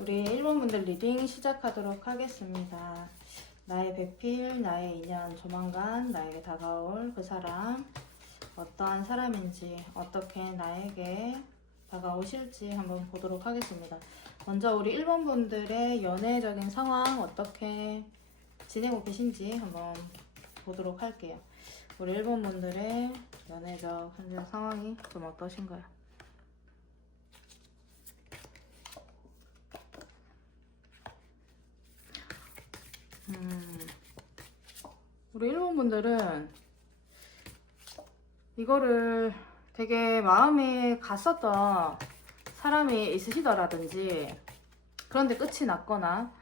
우리 1번분들 리딩 시작하도록 하겠습니다. 나의 배필, 나의 인연, 조만간 나에게 다가올 그 사람, 어떠한 사람인지, 어떻게 나에게 다가오실지 한번 보도록 하겠습니다. 먼저 우리 1번분들의 연애적인 상황 어떻게 지내고 계신지 한번 보도록 할게요. 우리 1번분들의 연애적 현재 상황이 좀 어떠신가요? 우리 1번분들은 이거를 되게 마음에 갔었던 사람이 있으시더라든지, 그런데 끝이 났거나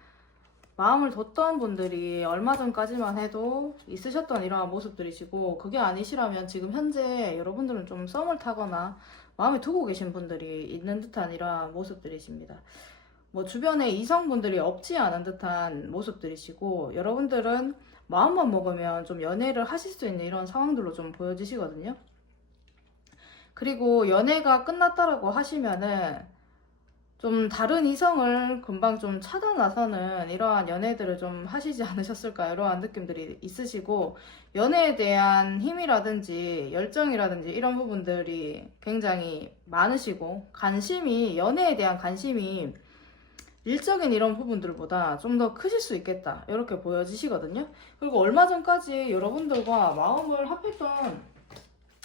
마음을 뒀던 분들이 얼마 전까지만 해도 있으셨던 이러한 모습들이시고, 그게 아니시라면 지금 현재 여러분들은 좀 썸을 타거나 마음에 두고 계신 분들이 있는 듯한 이러한 모습들이십니다. 뭐 주변에 이성분들이 없지 않은 듯한 모습들이시고, 여러분들은 마음만 먹으면 좀 연애를 하실 수 있는 이런 상황들로 좀 보여지시거든요. 그리고 연애가 끝났다라고 하시면은 좀 다른 이성을 금방 좀 차단나서는 이러한 연애들을 좀 하시지 않으셨을까, 이러한 느낌들이 있으시고, 연애에 대한 힘이라든지 열정이라든지 이런 부분들이 굉장히 많으시고, 연애에 대한 관심이 일적인 이런 부분들보다 좀 더 크실 수 있겠다, 이렇게 보여지시거든요. 그리고 얼마 전까지 여러분들과 마음을 합했던,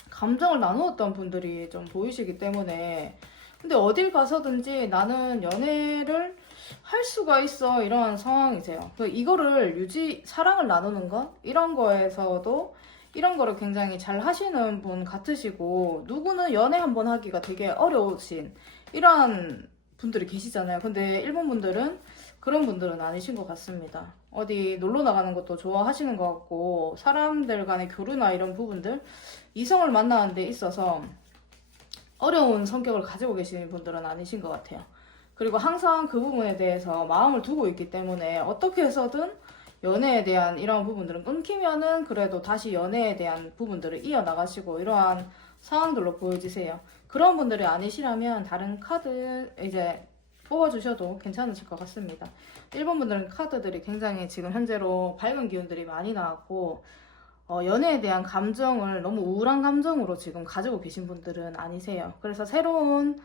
감정을 나누었던 분들이 좀 보이시기 때문에, 근데 어딜 가서든지 나는 연애를 할 수가 있어, 이런 상황이세요. 이거를 사랑을 나누는 거, 이런 거에서도 이런 거를 굉장히 잘 하시는 분 같으시고, 누구는 연애 한번 하기가 되게 어려우신 이런 분들이 계시잖아요. 근데 일본 분들은 그런 분들은 아니신 것 같습니다. 어디 놀러 나가는 것도 좋아하시는 것 같고, 사람들 간의 교류나 이런 부분들, 이성을 만나는 데 있어서 어려운 성격을 가지고 계시는 분들은 아니신 것 같아요. 그리고 항상 그 부분에 대해서 마음을 두고 있기 때문에 어떻게 해서든 연애에 대한 이런 부분들은 끊기면은 그래도 다시 연애에 대한 부분들을 이어나가시고, 이러한 상황들로 보여지세요. 그런 분들이 아니시라면 다른 카드 이제 뽑아주셔도 괜찮으실 것 같습니다. 1번 분들은 카드들이 굉장히 지금 현재로 밝은 기운들이 많이 나왔고, 연애에 대한 감정을 너무 우울한 감정으로 지금 가지고 계신 분들은 아니세요. 그래서 새로운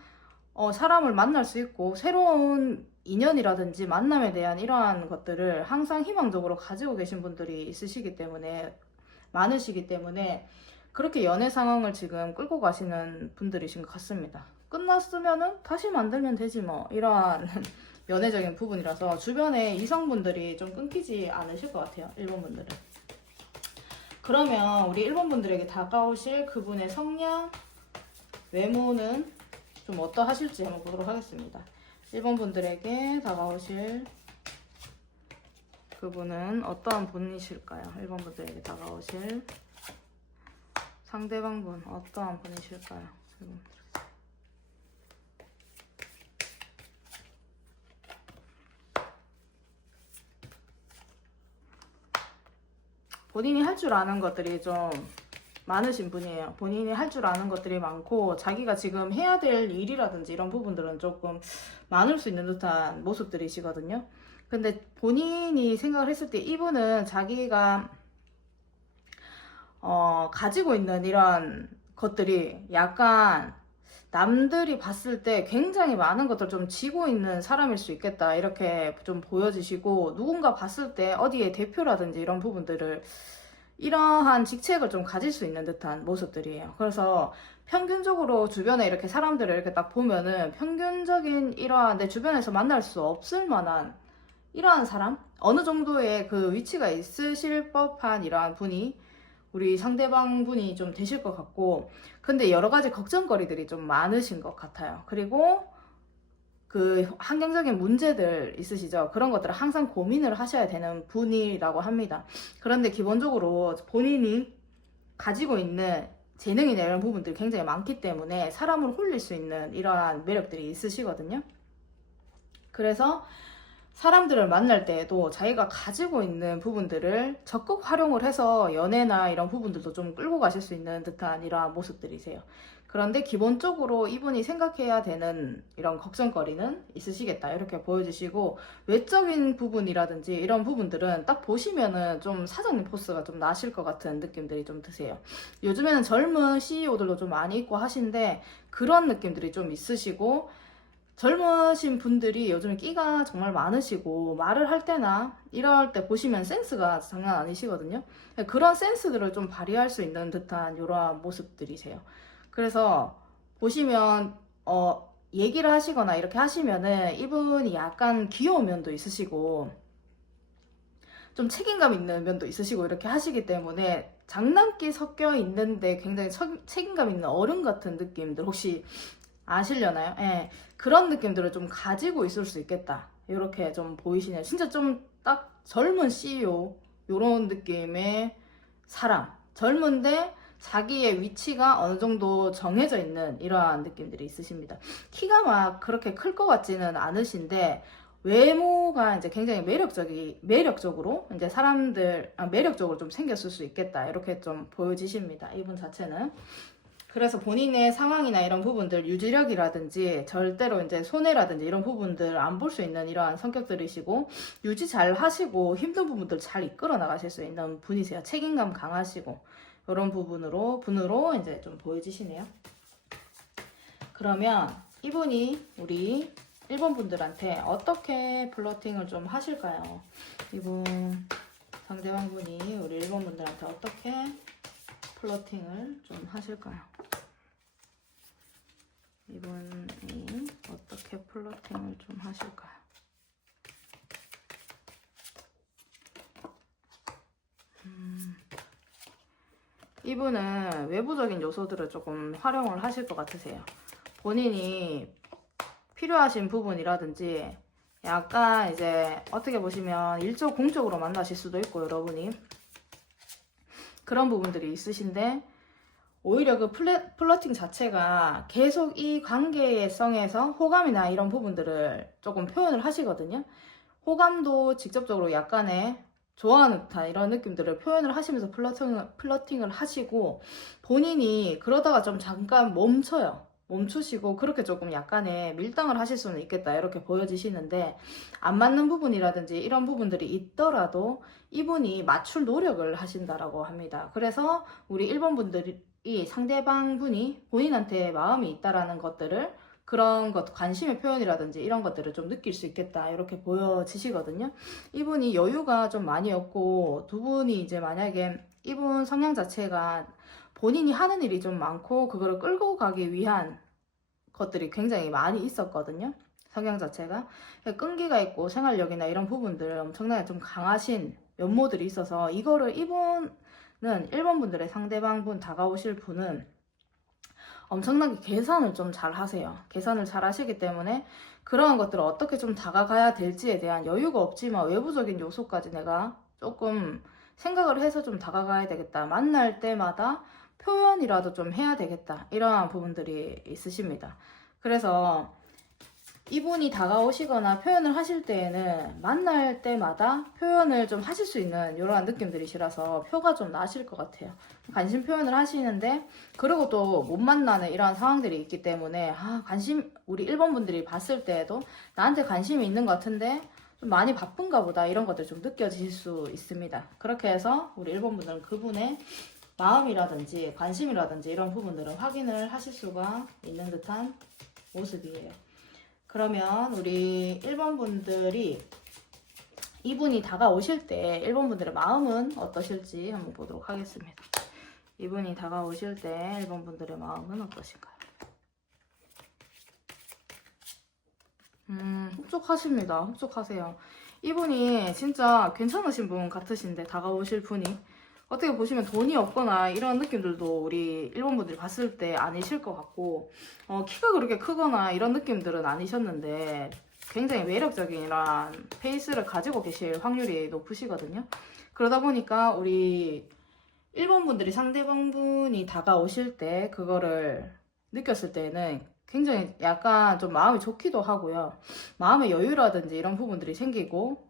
사람을 만날 수 있고, 새로운 인연이라든지 만남에 대한 이러한 것들을 항상 희망적으로 가지고 계신 분들이 많으시기 때문에 그렇게 연애 상황을 지금 끌고 가시는 분들이신 것 같습니다. 끝났으면은 다시 만들면 되지 뭐, 이러한 연애적인 부분이라서 주변에 이성분들이 좀 끊기지 않으실 것 같아요, 1번 분들은. 그러면 우리 1번 분들에게 다가오실 그분의 성향, 외모는 좀 어떠하실지 한번 보도록 하겠습니다. 1번 분들에게 다가오실 그분은 어떠한 분이실까요? 1번 분들에게 다가오실 상대방분 어떠한 분이실까요? 본인이 할 줄 아는 것들이 좀 많으신 분이에요. 본인이 할 줄 아는 것들이 많고, 자기가 지금 해야 될 일이라든지 이런 부분들은 조금 많을 수 있는 듯한 모습들이시거든요. 근데 본인이 생각을 했을 때 이분은 자기가 가지고 있는 이런 것들이 약간 남들이 봤을 때 굉장히 많은 것들을 좀 쥐고 있는 사람일 수 있겠다, 이렇게 좀 보여지시고, 누군가 봤을 때 어디에 대표라든지 이런 부분들을, 이러한 직책을 좀 가질 수 있는 듯한 모습들이에요. 그래서 평균적으로 주변에 이렇게 사람들을 이렇게 딱 보면은 평균적인 이러한 내 주변에서 만날 수 없을 만한 이러한 사람? 어느 정도의 그 위치가 있으실 법한 이러한 분이 우리 상대방 분이 좀 되실 것 같고, 근데 여러 가지 걱정거리들이 좀 많으신 것 같아요. 그리고 그 환경적인 문제들 있으시죠? 그런 것들을 항상 고민을 하셔야 되는 분이라고 합니다. 그런데 기본적으로 본인이 가지고 있는 재능이나 이런 부분들이 굉장히 많기 때문에 사람을 홀릴 수 있는 이러한 매력들이 있으시거든요. 그래서 사람들을 만날 때에도 자기가 가지고 있는 부분들을 적극 활용을 해서 연애나 이런 부분들도 좀 끌고 가실 수 있는 듯한 이러한 모습들이세요. 그런데 기본적으로 이분이 생각해야 되는 이런 걱정거리는 있으시겠다 이렇게 보여주시고, 외적인 부분이라든지 이런 부분들은 딱 보시면은 좀 사장님 포스가 좀 나실 것 같은 느낌들이 좀 드세요. 요즘에는 젊은 CEO들도 좀 많이 있고 하신데 그런 느낌들이 좀 있으시고, 젊으신 분들이 요즘 끼가 정말 많으시고 말을 할 때나 이럴 때 보시면 센스가 장난 아니시거든요. 그런 센스들을 좀 발휘할 수 있는 듯한 이러한 모습들이세요. 그래서 보시면 얘기를 하시거나 이렇게 하시면은 이분이 약간 귀여운 면도 있으시고 좀 책임감 있는 면도 있으시고 이렇게 하시기 때문에 장난기 섞여 있는데 굉장히 책임감 있는 어른 같은 느낌들 혹시 아시려나요? 예. 그런 느낌들을 좀 가지고 있을 수 있겠다. 이렇게 좀 보이시네요. 진짜 좀 딱 젊은 CEO 요런 느낌의 사람. 젊은데 자기의 위치가 어느 정도 정해져 있는 이러한 느낌들이 있으십니다. 키가 막 그렇게 클 것 같지는 않으신데 외모가 이제 굉장히 매력적으로 이제 매력적으로 좀 생겼을 수 있겠다. 이렇게 좀 보여지십니다. 이분 자체는. 그래서 본인의 상황이나 이런 부분들, 유지력이라든지 절대로 이제 손해라든지 이런 부분들 안 볼 수 있는 이러한 성격들이시고, 유지 잘 하시고 힘든 부분들 잘 이끌어 나가실 수 있는 분이세요. 책임감 강하시고 이런 분으로 이제 좀 보여지시네요. 그러면 이분이 우리 1번 분들한테 어떻게 플러팅을 좀 하실까요? 이분 상대방 분이 우리 1번 분들한테 어떻게 플러팅을 좀 하실까요? 이분이 어떻게 플러팅을 좀 하실까요? 이분은 외부적인 요소들을 조금 활용을 하실 것 같으세요. 본인이 필요하신 부분이라든지 약간 이제 어떻게 보시면 일적 공적으로 만나실 수도 있고, 여러분이 그런 부분들이 있으신데 오히려 그 플러팅 자체가 계속 이 관계성에서 호감이나 이런 부분들을 조금 표현을 하시거든요. 호감도 직접적으로 약간의 좋아하는 듯한 이런 느낌들을 표현을 하시면서 플러팅을 하시고, 본인이 그러다가 좀 잠깐 멈추시고 그렇게 조금 약간의 밀당을 하실 수는 있겠다 이렇게 보여지시는데, 안 맞는 부분이라든지 이런 부분들이 있더라도 이분이 맞출 노력을 하신다라고 합니다. 그래서 우리 1번 분들이 상대방 분이 본인한테 마음이 있다라는 것들을, 그런 것, 관심의 표현이라든지 이런 것들을 좀 느낄 수 있겠다 이렇게 보여지시거든요. 이분이 여유가 좀 많이 없고, 두 분이 이제 만약에 이분 성향 자체가 본인이 하는 일이 좀 많고 그거를 끌고 가기 위한 것들이 굉장히 많이 있었거든요. 성향 자체가 끈기가 있고 생활력이나 이런 부분들 엄청나게 좀 강하신 면모들이 있어서, 이거를 이분은 1번 분들의 상대방 분, 다가오실 분은 엄청나게 계산을 좀 잘 하세요. 계산을 잘 하시기 때문에 그러한 것들을 어떻게 좀 다가가야 될지에 대한 여유가 없지만 외부적인 요소까지 내가 조금 생각을 해서 좀 다가가야 되겠다. 만날 때마다 표현이라도 좀 해야 되겠다. 이러한 부분들이 있으십니다. 그래서 이분이 다가오시거나 표현을 하실 때에는 만날 때마다 표현을 좀 하실 수 있는 이러한 느낌들이시라서 표가 좀 나실 것 같아요. 관심 표현을 하시는데, 그리고 또 못 만나는 이러한 상황들이 있기 때문에 우리 1번 분들이 봤을 때에도 나한테 관심이 있는 것 같은데 좀 많이 바쁜가 보다, 이런 것들 좀 느껴지실 수 있습니다. 그렇게 해서 우리 1번 분들은 그분의 마음이라든지 관심이라든지 이런 부분들을 확인을 하실 수가 있는 듯한 모습이에요. 그러면 우리 1번 분들이 이분이 다가오실 때 1번 분들의 마음은 어떠실지 한번 보도록 하겠습니다. 이분이 다가오실 때 1번 분들의 마음은 어떠신가요? 흡족하십니다. 흡족하세요. 이분이 진짜 괜찮으신 분 같으신데, 다가오실 분이 어떻게 보시면 돈이 없거나 이런 느낌들도 우리 1번 분들이 봤을 때 아니실 것 같고, 키가 그렇게 크거나 이런 느낌들은 아니셨는데 굉장히 매력적인 이런 페이스를 가지고 계실 확률이 높으시거든요. 그러다 보니까 우리 1번 분들이 상대방 분이 다가오실 때 그거를 느꼈을 때는 굉장히 약간 좀 마음이 좋기도 하고요. 마음의 여유라든지 이런 부분들이 생기고,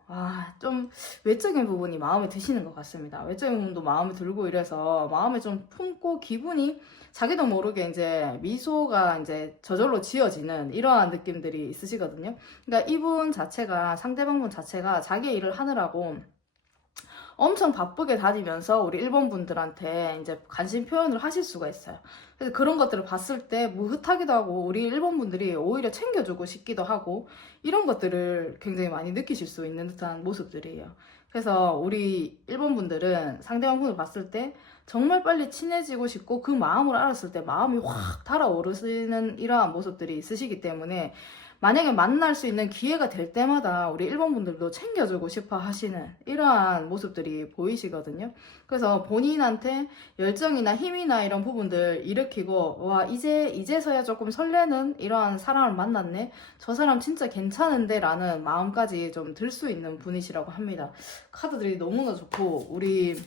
좀 외적인 부분이 마음에 드시는 것 같습니다. 외적인 부분도 마음에 들고 이래서 마음에 좀 품고 기분이 자기도 모르게 이제 미소가 이제 저절로 지어지는 이러한 느낌들이 있으시거든요. 그러니까 이분 자체가, 상대방분 자체가 자기 일을 하느라고 엄청 바쁘게 다니면서 우리 일본 분들한테 이제 관심 표현을 하실 수가 있어요. 그래서 그런 것들을 봤을 때 무흐하기도 하고 우리 일본 분들이 오히려 챙겨주고 싶기도 하고 이런 것들을 굉장히 많이 느끼실 수 있는 듯한 모습들이에요. 그래서 우리 일본 분들은 상대방 분을 봤을 때 정말 빨리 친해지고 싶고 그 마음을 알았을 때 마음이 확 달아오르시는 이러한 모습들이 있으시기 때문에 만약에 만날 수 있는 기회가 될 때마다 우리 일본 분들도 챙겨주고 싶어 하시는 이러한 모습들이 보이시거든요. 그래서 본인한테 열정이나 힘이나 이런 부분들 일으키고, 와, 이제서야 조금 설레는 이러한 사람을 만났네? 저 사람 진짜 괜찮은데? 라는 마음까지 좀 들 수 있는 분이시라고 합니다. 카드들이 너무나 좋고, 우리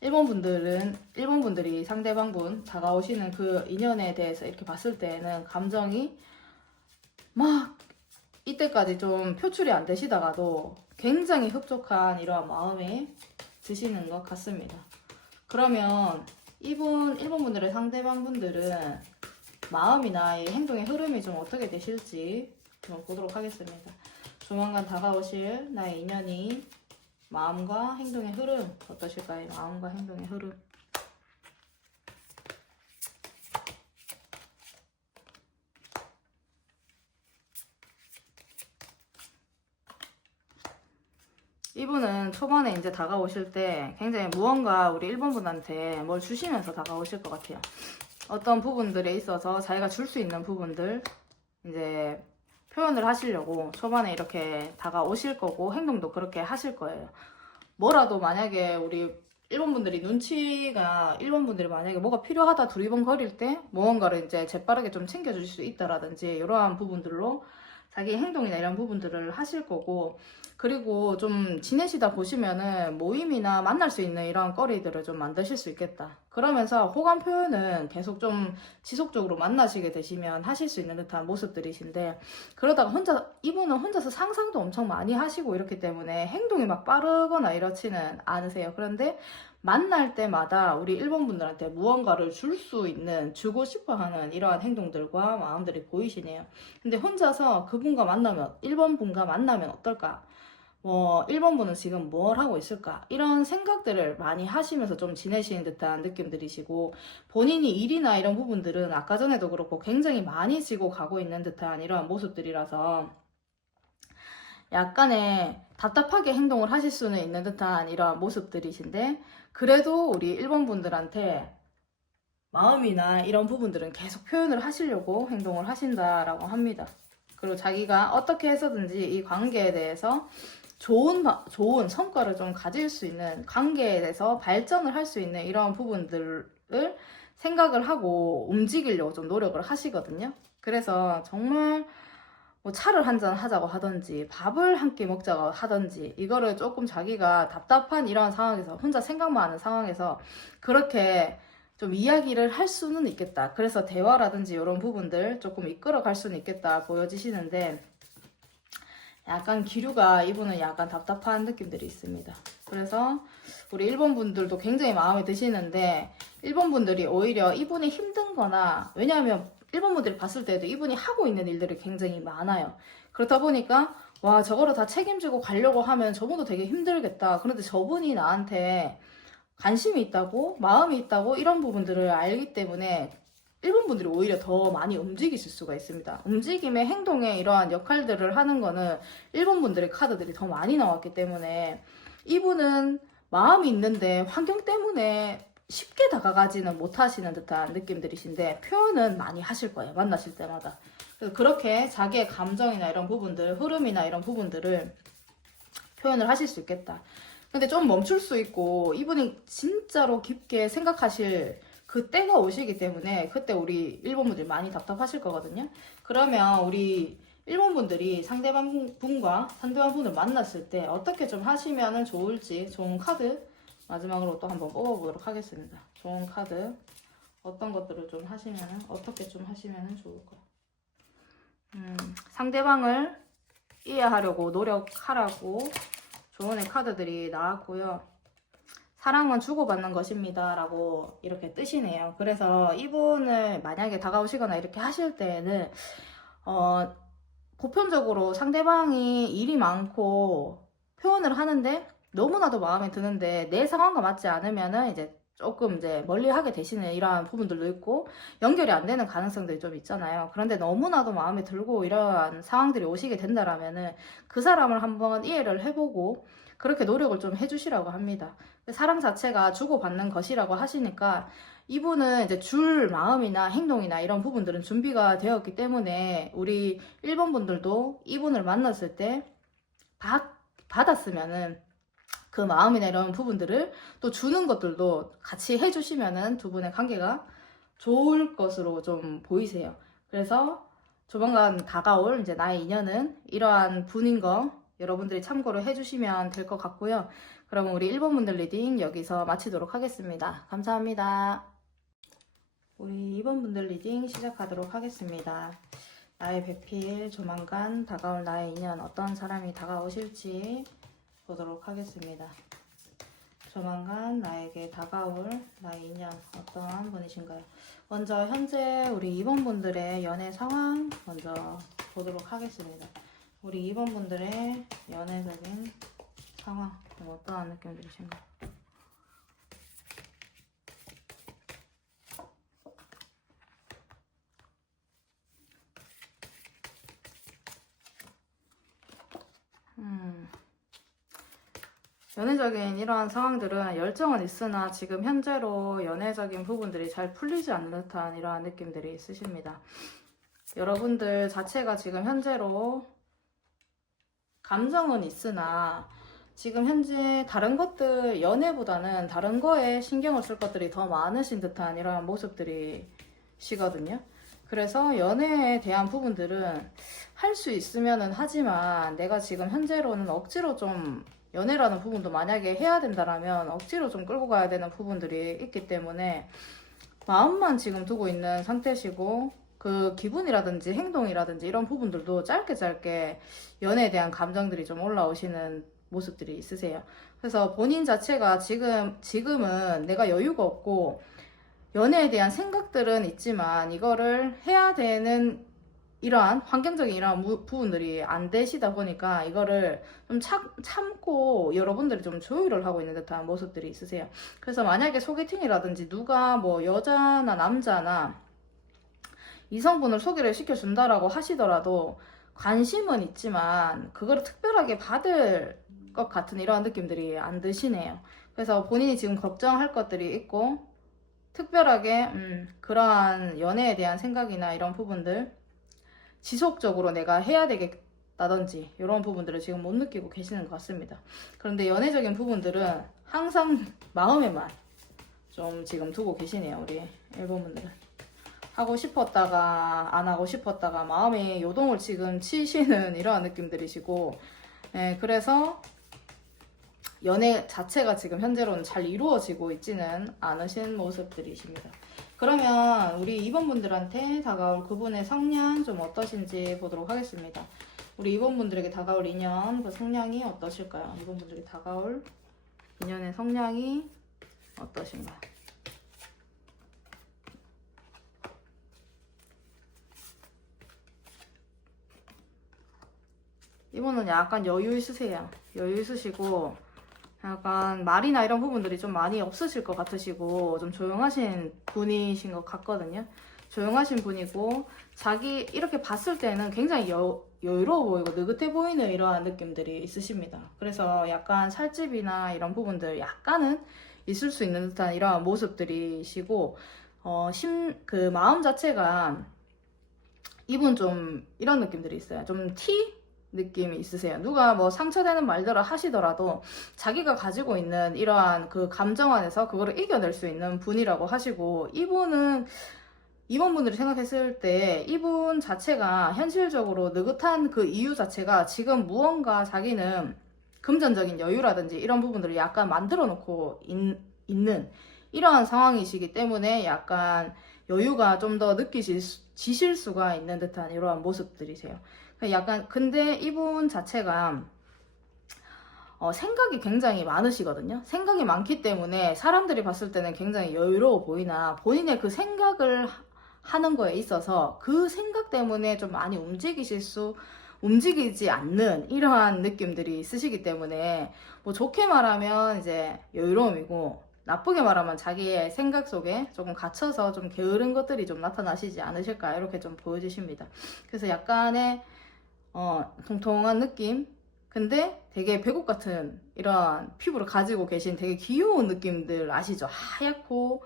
일본 분들이 상대방분 다가오시는 그 인연에 대해서 이렇게 봤을 때는 감정이 막 이때까지 좀 표출이 안 되시다가도 굉장히 흡족한 이러한 마음이 드시는 것 같습니다. 그러면 일본 분들의 상대방 분들은 마음이나 이 행동의 흐름이 좀 어떻게 되실지 한번 보도록 하겠습니다. 조만간 다가오실 나의 인연이 마음과 행동의 흐름 어떠실까요? 마음과 행동의 흐름. 이분은 초반에 이제 다가오실 때 굉장히 무언가 우리 일본 분한테 뭘 주시면서 다가오실 것 같아요. 어떤 부분들에 있어서 자기가 줄 수 있는 부분들 이제 표현을 하시려고 초반에 이렇게 다가오실 거고 행동도 그렇게 하실 거예요. 뭐라도 만약에 우리 일본 분들이 만약에 뭐가 필요하다 두리번거릴 때 무언가를 이제 재빠르게 좀 챙겨줄 수 있다라든지 이러한 부분들로 자기 행동이나 이런 부분들을 하실 거고, 그리고 좀 지내시다 보시면은 모임이나 만날 수 있는 이런 거리들을 좀 만드실 수 있겠다. 그러면서 호감 표현은 계속 좀 지속적으로 만나시게 되시면 하실 수 있는 듯한 모습들이신데, 그러다가 이분은 혼자서 상상도 엄청 많이 하시고 이렇기 때문에 행동이 막 빠르거나 이렇지는 않으세요. 그런데 만날 때마다 우리 일본 분들한테 무언가를 줄 수 있는, 주고 싶어 하는 이러한 행동들과 마음들이 보이시네요. 근데 혼자서 일본 분과 만나면 어떨까? 일본 분은 지금 뭘 하고 있을까? 이런 생각들을 많이 하시면서 좀 지내시는 듯한 느낌들이시고, 본인이 일이나 이런 부분들은 아까 전에도 그렇고 굉장히 많이 지고 가고 있는 듯한 이러한 모습들이라서 약간의 답답하게 행동을 하실 수는 있는 듯한 이러한 모습들이신데, 그래도 우리 일본 분들한테 마음이나 이런 부분들은 계속 표현을 하시려고 행동을 하신다라고 합니다. 그리고 자기가 어떻게 해서든지 이 관계에 대해서 좋은 성과를 좀 가질 수 있는, 관계에 대해서 발전을 할 수 있는 이런 부분들을 생각을 하고 움직이려고 좀 노력을 하시거든요. 그래서 정말 뭐 차를 한잔 하자고 하던지 밥을 한 끼 먹자고 하던지, 이거를 조금 자기가 답답한 이런 상황에서 혼자 생각만 하는 상황에서 그렇게 좀 이야기를 할 수는 있겠다. 그래서 대화라든지 이런 부분들 조금 이끌어 갈 수는 있겠다 보여지시는데, 약간 기류가 이분은 약간 답답한 느낌들이 있습니다. 그래서 우리 일본 분들도 굉장히 마음에 드시는데, 일본 분들이 오히려 이분이 힘든 거나, 왜냐하면 일본 분들이 봤을 때도 이분이 하고 있는 일들이 굉장히 많아요. 그렇다 보니까 와, 저거를 다 책임지고 가려고 하면 저분도 되게 힘들겠다. 그런데 저분이 나한테 관심이 있다고, 마음이 있다고 이런 부분들을 알기 때문에 일본 분들이 오히려 더 많이 움직이실 수가 있습니다. 움직임의 행동에 이러한 역할들을 하는 거는 일본 분들의 카드들이 더 많이 나왔기 때문에, 이분은 마음이 있는데 환경 때문에 쉽게 다가가지는 못하시는 듯한 느낌들이신데 표현은 많이 하실 거예요. 만나실 때마다. 그래서 그렇게 자기의 감정이나 이런 부분들, 흐름이나 이런 부분들을 표현을 하실 수 있겠다. 근데 좀 멈출 수 있고, 이분이 진짜로 깊게 생각하실 그 때가 오시기 때문에 그때 우리 일본 분들 많이 답답하실 거거든요. 그러면 우리 일본 분들이 상대방 분을 만났을 때 어떻게 좀 하시면 좋을지 좋은 카드 마지막으로 또 한번 뽑아보도록 하겠습니다. 좋은 카드 어떤 것들을 좀 하시면은, 어떻게 좀 하시면은 좋을까? 상대방을 이해하려고 노력하라고 조언의 카드들이 나왔고요. 사랑은 주고받는 것입니다 라고 이렇게 뜻이네요. 그래서 이분을 만약에 다가오시거나 이렇게 하실 때에는 보편적으로 상대방이 일이 많고 표현을 하는데 너무나도 마음에 드는데 내 상황과 맞지 않으면은 이제 조금 이제 멀리 하게 되시는 이러한 부분들도 있고, 연결이 안 되는 가능성들이 좀 있잖아요. 그런데 너무나도 마음에 들고 이러한 상황들이 오시게 된다라면은 그 사람을 한번 이해를 해보고 그렇게 노력을 좀 해주시라고 합니다. 사랑 자체가 주고받는 것이라고 하시니까 이분은 이제 줄 마음이나 행동이나 이런 부분들은 준비가 되었기 때문에 우리 1번 분들도 이분을 만났을 때 받았으면은 그 마음이나 이런 부분들을 또 주는 것들도 같이 해주시면은 두 분의 관계가 좋을 것으로 좀 보이세요. 그래서 조만간 다가올 이제 나의 인연은 이러한 분인 거 여러분들이 참고로 해주시면 될 것 같고요. 그러면 우리 1번 분들 리딩 여기서 마치도록 하겠습니다. 감사합니다. 우리 2번 분들 리딩 시작하도록 하겠습니다. 나의 배필, 조만간 다가올 나의 인연, 어떤 사람이 다가오실지 보도록 하겠습니다. 조만간 나에게 다가올 나의 인연, 어떠한 분이신가요? 먼저 현재 우리 2번 분들의 연애 상황 먼저 보도록 하겠습니다. 우리 2번 분들의 연애적인 상황, 어떠한 느낌들이신가요? 연애적인 이러한 상황들은 열정은 있으나 지금 현재로 연애적인 부분들이 잘 풀리지 않는 듯한 이러한 느낌들이 있으십니다. 여러분들 자체가 지금 현재로 감정은 있으나 지금 현재 다른 것들, 연애보다는 다른 거에 신경을 쓸 것들이 더 많으신 듯한 이러한 모습들이시거든요. 그래서 연애에 대한 부분들은 할 수 있으면은 하지만 내가 지금 현재로는 억지로 좀 연애라는 부분도 만약에 해야 된다라면 억지로 좀 끌고 가야 되는 부분들이 있기 때문에 마음만 지금 두고 있는 상태시고, 그 기분이라든지 행동이라든지 이런 부분들도 짧게 연애에 대한 감정들이 좀 올라오시는 모습들이 있으세요. 그래서 본인 자체가 지금은 내가 여유가 없고 연애에 대한 생각들은 있지만 이거를 해야 되는 이러한 환경적인 이러한 부분들이 안 되시다 보니까 이거를 좀 참고 여러분들이 좀 조율을 하고 있는 듯한 모습들이 있으세요. 그래서 만약에 소개팅이라든지 누가 뭐 여자나 남자나 이성분을 소개를 시켜준다라고 하시더라도 관심은 있지만 그거를 특별하게 받을 것 같은 이러한 느낌들이 안 드시네요. 그래서 본인이 지금 걱정할 것들이 있고 특별하게 그러한 연애에 대한 생각이나 이런 부분들 지속적으로 내가 해야 되겠다든지 이런 부분들을 지금 못 느끼고 계시는 것 같습니다. 그런데 연애적인 부분들은 항상 마음에만 좀 지금 두고 계시네요. 우리 1번 분들은 하고 싶었다가 안 하고 싶었다가 마음에 요동을 지금 치시는 이러한 느낌들이시고, 네, 그래서 연애 자체가 지금 현재로는 잘 이루어지고 있지는 않으신 모습들이십니다. 그러면 우리 2번 분들한테 다가올 그분의 성향 좀 어떠신지 보도록 하겠습니다. 우리 2번 분들에게 다가올 인연, 그 성향이 어떠실까요? 2번 분들에게 다가올 인연의 성향이 어떠신가요? 이분은 약간 여유 있으세요. 여유 있으시고 약간 말이나 이런 부분들이 좀 많이 없으실 것 같으시고 좀 조용하신 분이신 것 같거든요. 조용하신 분이고 자기 이렇게 봤을 때는 굉장히 여유로워 보이고 느긋해 보이는 이러한 느낌들이 있으십니다. 그래서 약간 살집이나 이런 부분들 약간은 있을 수 있는 듯한 이러한 모습들이시고 그 마음 자체가 이분 좀 이런 느낌들이 있어요. 좀 느낌이 있으세요. 누가 뭐 상처되는 말들을 하시더라도 자기가 가지고 있는 이러한 그 감정 안에서 그거를 이겨낼 수 있는 분이라고 하시고, 이분 분들이 생각했을 때 이분 자체가 현실적으로 느긋한 그 이유 자체가 지금 무언가 자기는 금전적인 여유라든지 이런 부분들을 약간 만들어 놓고 있는 이러한 상황이시기 때문에 약간 여유가 좀 더 지실 수가 있는 듯한 이러한 모습들이세요. 약간 근데 이분 자체가 생각이 굉장히 많으시거든요. 생각이 많기 때문에 사람들이 봤을 때는 굉장히 여유로워 보이나 본인의 그 생각을 하는 거에 있어서 그 생각 때문에 좀 많이 움직이지 않는 이러한 느낌들이 있으시기 때문에 뭐 좋게 말하면 이제 여유로움이고 나쁘게 말하면 자기의 생각 속에 조금 갇혀서 좀 게으른 것들이 좀 나타나시지 않으실까 이렇게 좀 보여지십니다. 그래서 약간의 통통한 느낌, 근데 되게 배꼽 같은 이런 피부를 가지고 계신 되게 귀여운 느낌들 아시죠? 하얗고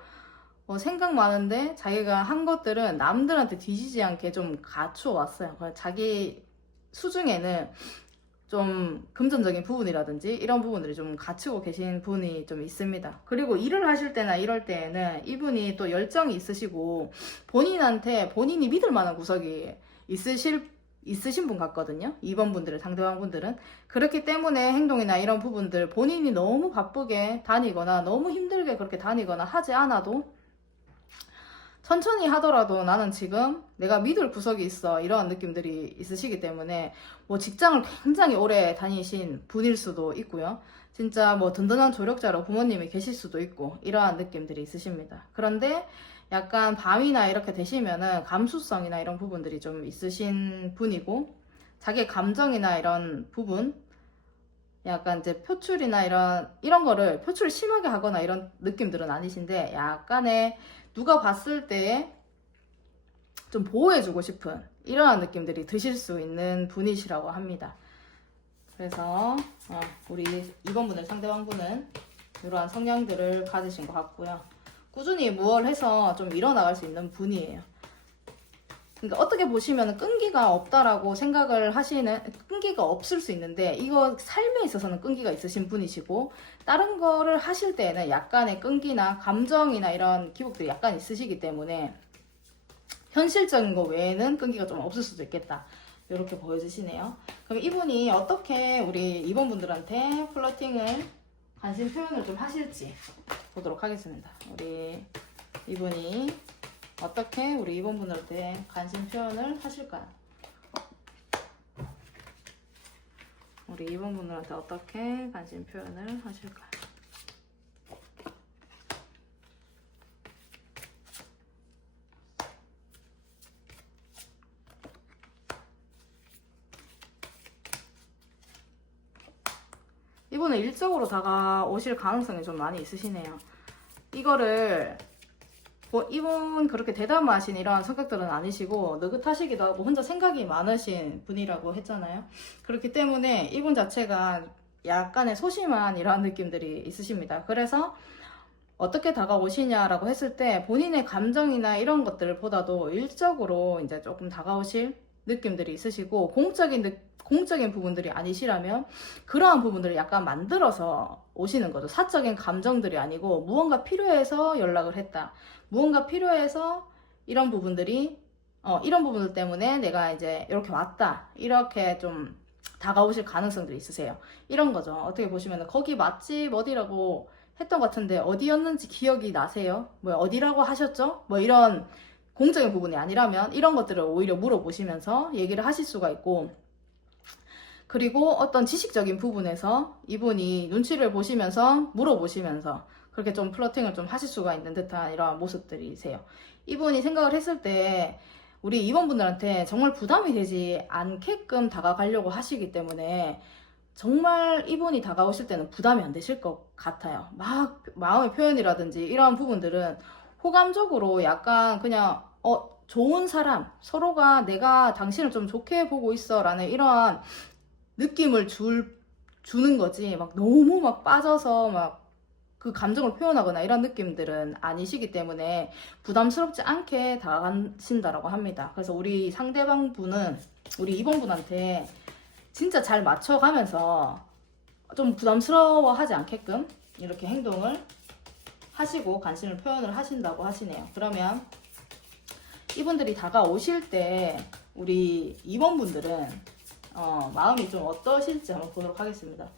생각 많은데 자기가 한 것들은 남들한테 뒤지지 않게 좀 갖추어 왔어요. 자기 수중에는 좀 금전적인 부분이라든지 이런 부분들이 좀 갖추고 계신 분이 좀 있습니다. 그리고 일을 하실 때나 이럴 때에는 이분이 또 열정이 있으시고 본인한테 본인이 믿을 만한 구석이 있으신 분 같거든요. 2번 분들은, 상대방 분들은. 그렇기 때문에 행동이나 이런 부분들 본인이 너무 바쁘게 다니거나 너무 힘들게 그렇게 다니거나 하지 않아도 천천히 하더라도 나는 지금 내가 믿을 구석이 있어 이런 느낌들이 있으시기 때문에 뭐 직장을 굉장히 오래 다니신 분일 수도 있고요. 진짜 뭐 든든한 조력자로 부모님이 계실 수도 있고 이러한 느낌들이 있으십니다. 그런데 약간 밤이나 이렇게 되시면은 감수성이나 이런 부분들이 좀 있으신 분이고 자기의 감정이나 이런 부분 약간 이제 표출이나 이런 거를 표출을 심하게 하거나 이런 느낌들은 아니신데 약간의 누가 봤을 때 좀 보호해주고 싶은 이러한 느낌들이 드실 수 있는 분이시라고 합니다. 그래서 우리 2번 분들, 상대방 분은 이러한 성향들을 가지신 것 같고요. 꾸준히 뭘 해서 좀 일어나갈 수 있는 분이에요. 그러니까 어떻게 보시면 끈기가 없다라고 생각을 하시는, 끈기가 없을 수 있는데 이거 삶에 있어서는 끈기가 있으신 분이시고 다른 거를 하실 때는 약간의 끈기나 감정이나 이런 기복들이 약간 있으시기 때문에 현실적인 거 외에는 끈기가 좀 없을 수도 있겠다. 이렇게 보여주시네요. 그럼 이분이 어떻게 우리 2번 분들한테 플러팅을 관심 표현을 좀 하실지 보도록 하겠습니다. 우리 이분이 어떻게 우리 2번 분들한테 관심 표현을 하실까요? 우리 2번 분들한테 어떻게 관심 표현을 하실까요? 이분은 일적으로 다가오실 가능성이 좀 많이 있으시네요. 이거를 이분 그렇게 대담하신 이러한 성격들은 아니시고 느긋하시기도 하고 혼자 생각이 많으신 분이라고 했잖아요. 그렇기 때문에 이분 자체가 약간의 소심한 이러한 느낌들이 있으십니다. 그래서 어떻게 다가오시냐라고 했을 때 본인의 감정이나 이런 것들보다도 일적으로 이제 조금 다가오실 느낌들이 있으시고 공적인 부분들이 아니시라면 그러한 부분들을 약간 만들어서 오시는 거죠. 사적인 감정들이 아니고 무언가 필요해서 연락을 했다. 무언가 필요해서 이런 부분들이 이런 부분들 때문에 내가 이제 이렇게 왔다. 이렇게 좀 다가오실 가능성들이 있으세요. 이런 거죠. 어떻게 보시면 거기 맛집 어디라고 했던 것 같은데 어디였는지 기억이 나세요? 뭐 어디라고 하셨죠? 뭐 이런 공적인 부분이 아니라면 이런 것들을 오히려 물어보시면서 얘기를 하실 수가 있고, 그리고 어떤 지식적인 부분에서 이분이 눈치를 보시면서 물어보시면서 그렇게 좀 플러팅을 좀 하실 수가 있는 듯한 이런 모습들이세요. 이분이 생각을 했을 때 우리 2번 분들한테 정말 부담이 되지 않게끔 다가가려고 하시기 때문에 정말 이분이 다가오실 때는 부담이 안 되실 것 같아요. 막 마음의 표현이라든지 이런 부분들은 호감적으로 약간 그냥 좋은 사람, 서로가 내가 당신을 좀 좋게 보고 있어 라는 이러한 느낌을 주는 거지 막 너무 막 빠져서 막 그 감정을 표현하거나 이런 느낌들은 아니시기 때문에 부담스럽지 않게 다가가신다라고 합니다. 그래서 우리 상대방 분은 우리 2번 분한테 진짜 잘 맞춰가면서 좀 부담스러워하지 않게끔 이렇게 행동을 하시고 관심을 표현을 하신다고 하시네요. 그러면 이분들이 다가오실 때 우리 2번 분들은 마음이 좀 어떠실지 한번 보도록 하겠습니다.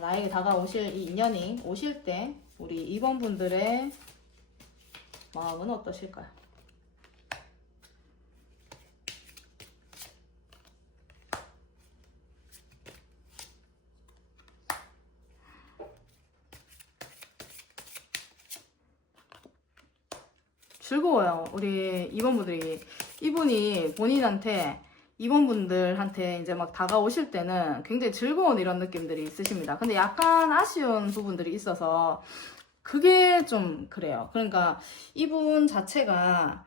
나에게 다가오실 이 인연이 오실 때 우리 2번 분들의 마음은 어떠실까요? 즐거워요. 우리 2번 분들이. 이분이 본인한테 2번 분들한테 이제 막 다가오실 때는 굉장히 즐거운 이런 느낌들이 있으십니다. 근데 약간 아쉬운 부분들이 있어서 그게 좀 그래요. 그러니까 이분 자체가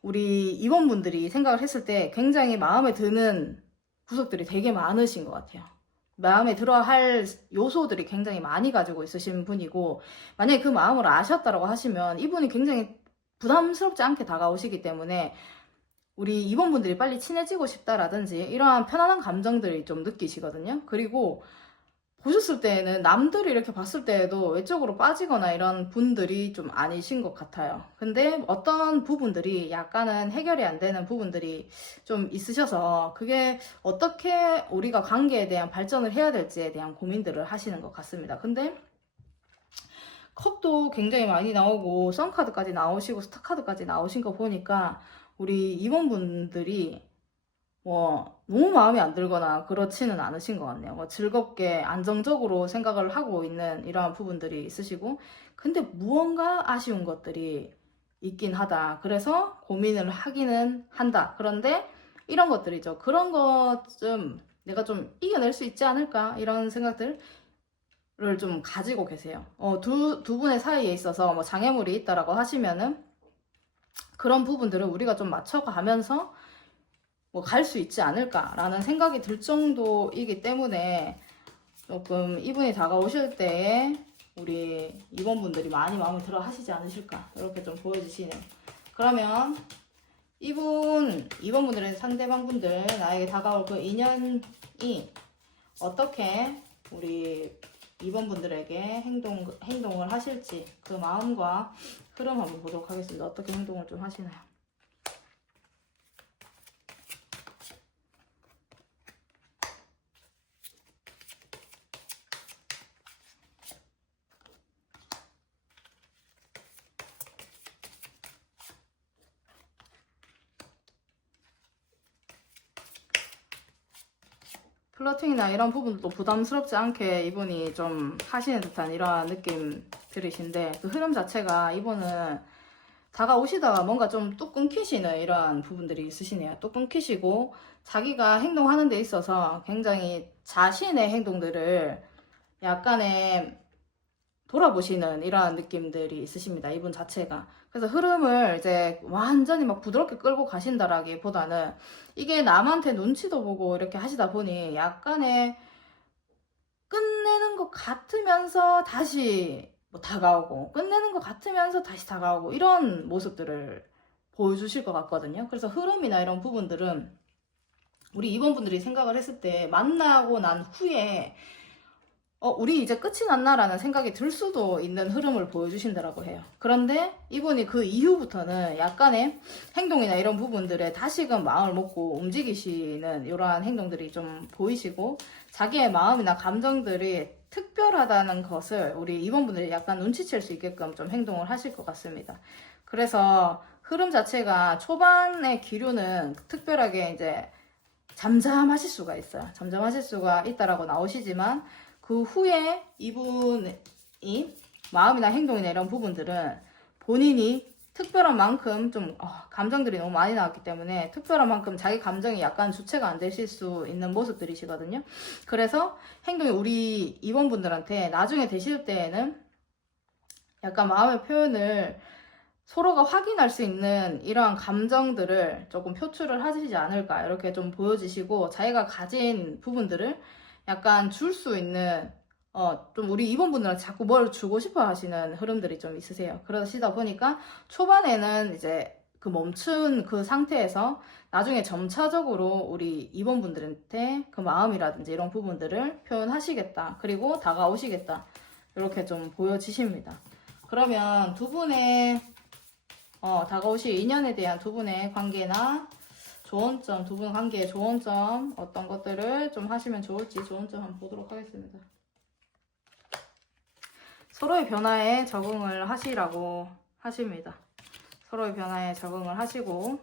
우리 2번 분들이 생각을 했을 때 굉장히 마음에 드는 구석들이 되게 많으신 것 같아요. 마음에 들어 할 요소들이 굉장히 많이 가지고 있으신 분이고, 만약에 그 마음을 아셨다라고 하시면 이분이 굉장히 부담스럽지 않게 다가오시기 때문에 우리 2번 분들이 빨리 친해지고 싶다라든지 이러한 편안한 감정들이 좀 느끼시거든요. 그리고 보셨을 때에는 남들이 이렇게 봤을 때에도 외적으로 빠지거나 이런 분들이 좀 아니신 것 같아요. 근데 어떤 부분들이 약간은 해결이 안 되는 부분들이 좀 있으셔서 그게 어떻게 우리가 관계에 대한 발전을 해야 될지에 대한 고민들을 하시는 것 같습니다. 근데 컵도 굉장히 많이 나오고 썬카드까지 나오시고 스타카드까지 나오신 거 보니까 우리 2번 분들이 뭐 너무 마음에 안 들거나 그렇지는 않으신 것 같네요. 뭐 즐겁게 안정적으로 생각을 하고 있는 이러한 부분들이 있으시고, 근데 무언가 아쉬운 것들이 있긴 하다. 그래서 고민을 하기는 한다. 그런데 이런 것들이죠. 그런 것 좀 내가 좀 이겨낼 수 있지 않을까 이런 생각들을 좀 가지고 계세요. 두 분의 사이에 있어서 뭐 장애물이 있다라고 하시면은 그런 부분들을 우리가 좀 맞춰가면서 뭐 갈 수 있지 않을까라는 생각이 들 정도이기 때문에 조금 이분이 다가오실 때에 우리 2번 분들이 많이 마음에 들어 하시지 않으실까 이렇게 좀 보여주시네요. 그러면 2번 분들의 상대방 분들 나에게 다가올 그 인연이 어떻게 우리 2번 분들에게 행동을 하실지 그 마음과 흐름 한번 보도록 하겠습니다. 어떻게 행동을 좀 하시나요? 플러팅이나 이런 부분도 부담스럽지 않게 이분이 좀 하시는 듯한 이런 느낌 들으신데 그 흐름 자체가 이분은 다가오시다가 뭔가 좀 뚝 끊기시는 이런 부분들이 있으시네요. 뚝 끊기시고 자기가 행동하는 데 있어서 굉장히 자신의 행동들을 약간의 돌아보시는 이러한 느낌들이 있으십니다. 이분 자체가. 그래서 흐름을 이제 완전히 막 부드럽게 끌고 가신다라기보다는 이게 남한테 눈치도 보고 이렇게 하시다 보니 약간의 끝내는 것 같으면서 다시 뭐 다가오고 끝내는 것 같으면서 다시 다가오고 이런 모습들을 보여주실 것 같거든요. 그래서 흐름이나 이런 부분들은 우리 2번 분들이 생각을 했을 때 만나고 난 후에 우리 이제 끝이 났나라는 생각이 들 수도 있는 흐름을 보여주신다라고 해요. 그런데 이분이 그 이후부터는 약간의 행동이나 이런 부분들에 다시금 마음을 먹고 움직이시는 이러한 행동들이 좀 보이시고 자기의 마음이나 감정들이 특별하다는 것을 우리 2번 분들이 약간 눈치챌 수 있게끔 좀 행동을 하실 것 같습니다. 그래서 흐름 자체가 초반의 기류는 특별하게 이제 잠잠하실 수가 있어요. 잠잠하실 수가 있다라고 나오시지만 그 후에 이분이 마음이나 행동이나 이런 부분들은 본인이 특별한 만큼 좀 감정들이 너무 많이 나왔기 때문에 특별한 만큼 자기 감정이 약간 주체가 안 되실 수 있는 모습들이시거든요. 그래서 행동이 우리 2번 분들한테 나중에 되실 때에는 약간 마음의 표현을 서로가 확인할 수 있는 이러한 감정들을 조금 표출을 하시지 않을까 이렇게 좀 보여지시고 자기가 가진 부분들을 약간 줄 수 있는 좀 우리 2번 분들은 자꾸 뭘 주고 싶어 하시는 흐름들이 좀 있으세요. 그러시다 보니까 초반에는 이제 그 멈춘 그 상태에서 나중에 점차적으로 우리 2번 분들한테 그 마음이라든지 이런 부분들을 표현하시겠다. 그리고 다가오시겠다. 이렇게 좀 보여지십니다. 그러면 두 분의 다가오실 인연에 대한 두 분의 관계나 조언점, 두 분 관계의 조언점 어떤 것들을 좀 하시면 좋을지 조언점 한번 보도록 하겠습니다. 서로의 변화에 적응을 하시라고 하십니다. 서로의 변화에 적응을 하시고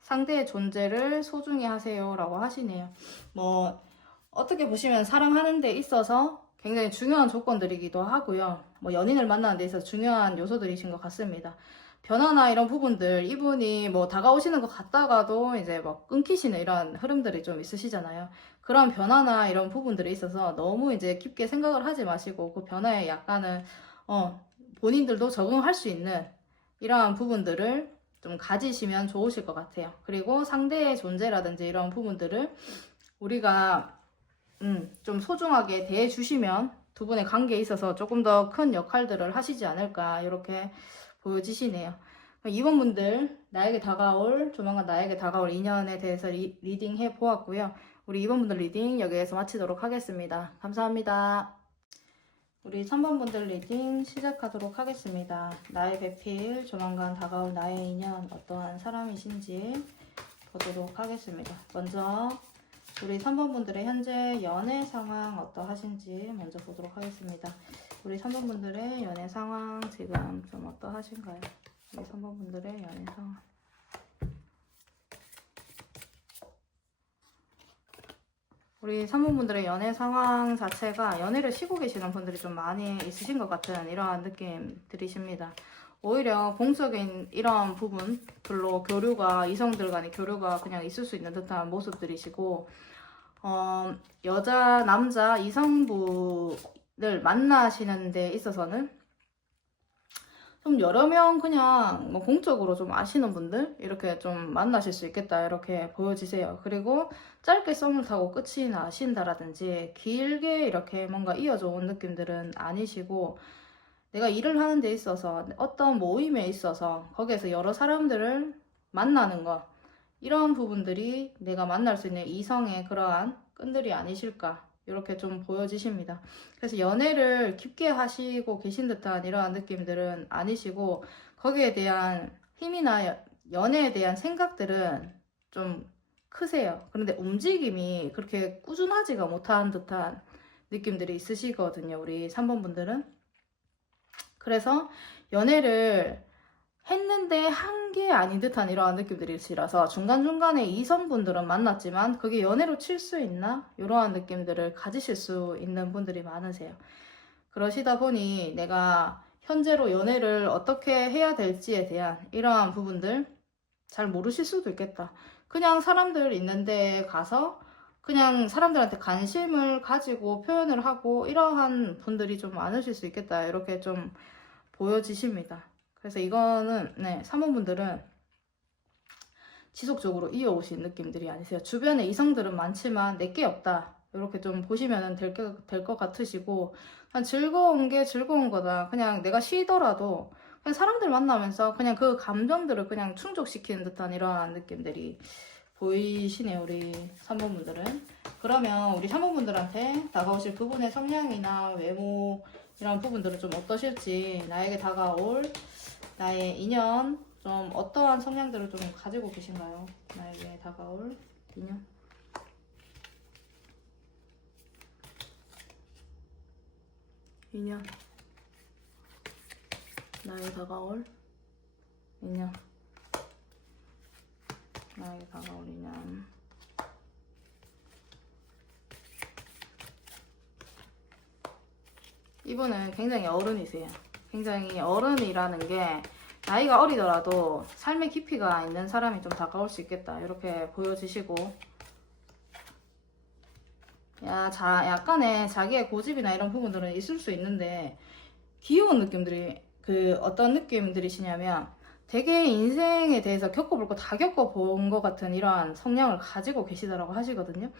상대의 존재를 소중히 하세요 라고 하시네요. 뭐 어떻게 보시면 사랑하는 데 있어서 굉장히 중요한 조건들이기도 하고요. 뭐 연인을 만나는 데 있어서 중요한 요소들이신 것 같습니다. 변화나 이런 부분들, 이분이 뭐 다가오시는 것 같다가도 이제 뭐 끊기시는 이런 흐름들이 좀 있으시잖아요. 그런 변화나 이런 부분들에 있어서 너무 이제 깊게 생각을 하지 마시고 그 변화에 약간은 본인들도 적응할 수 있는 이러한 부분들을 좀 가지시면 좋으실 것 같아요. 그리고 상대의 존재라든지 이런 부분들을 우리가 좀 소중하게 대해주시면 두 분의 관계에 있어서 조금 더 큰 역할들을 하시지 않을까 이렇게 보여지시네요. 이번 분들 조만간 나에게 다가올 인연에 대해서 리딩 해보았고요. 우리 2번 분들 리딩 여기에서 마치도록 하겠습니다. 감사합니다. 우리 3번 분들 리딩 시작하도록 하겠습니다. 나의 배필, 조만간 다가올 나의 인연, 어떠한 사람이신지 보도록 하겠습니다. 먼저 우리 3번 분들의 현재 연애 상황 어떠하신지 먼저 보도록 하겠습니다. 우리 3번 분들의 연애 상황 지금 좀 어떠하신가요? 우리 3번 분들의 연애 상황. 우리 3번 분들의 연애 상황 자체가 연애를 쉬고 계시는 분들이 좀 많이 있으신 것 같은 이러한 느낌 들이십니다. 오히려 공적인 이러한 부분들로 이성들 간의 교류가 그냥 있을 수 있는 듯한 모습들이시고, 여자, 남자, 이성분을 만나시는 데 있어서는 좀 여러 명 그냥 뭐 공적으로 좀 아시는 분들 이렇게 좀 만나실 수 있겠다 이렇게 보여지세요. 그리고 짧게 썸을 타고 끝이 나신다라든지 길게 이렇게 뭔가 이어져 온 느낌들은 아니시고, 내가 일을 하는 데 있어서 어떤 모임에 있어서 거기에서 여러 사람들을 만나는 것, 이런 부분들이 내가 만날 수 있는 이성의 그러한 끈들이 아니실까 이렇게 좀 보여지십니다. 그래서 연애를 깊게 하시고 계신 듯한 이러한 느낌들은 아니시고, 거기에 대한 힘이나 연애에 대한 생각들은 좀 크세요. 그런데 움직임이 그렇게 꾸준하지가 못한 듯한 느낌들이 있으시거든요, 우리 3번 분들은. 그래서 연애를 했는데 한 게 아닌 듯한 이러한 느낌들이시라서 중간중간에 이성분들은 만났지만 그게 연애로 칠 수 있나? 이러한 느낌들을 가지실 수 있는 분들이 많으세요. 그러시다 보니 내가 현재로 연애를 어떻게 해야 될지에 대한 이러한 부분들 잘 모르실 수도 있겠다. 그냥 사람들 있는데 가서 그냥 사람들한테 관심을 가지고 표현을 하고 이러한 분들이 좀 많으실 수 있겠다. 이렇게 좀 보여지십니다. 그래서 이거는 3번 분들은 지속적으로 이어오신 느낌들이 아니세요. 주변에 이성들은 많지만 내게 없다. 이렇게 좀 보시면 될 것 같으시고, 그냥 즐거운 게 즐거운 거다. 그냥 내가 쉬더라도 그냥 사람들 만나면서 그냥 그 감정들을 그냥 충족시키는 듯한 이러한 느낌들이 보이시네요, 우리 3번 분들은. 그러면 우리 3번 분들한테 다가오실 그분의 성향이나 외모 이런 부분들은 좀 어떠실지, 나에게 다가올 나의 인연 좀 어떠한 성향들을 좀 가지고 계신가요? 나에게 다가올 인연. 나에게 다가올 인연. 나에게 다가올 인연. 이분은 굉장히 어른이세요. 굉장히 어른이라는 게 나이가 어리더라도 삶의 깊이가 있는 사람이 좀 다가올 수 있겠다 이렇게 보여지시고, 약간의 자기의 고집이나 이런 부분들은 있을 수 있는데, 귀여운 느낌들이 어떤 느낌들이시냐면 되게 인생에 대해서 겪어볼 거 다 겪어본 것 같은 이러한 성향을 가지고 계시다라고 하시거든요.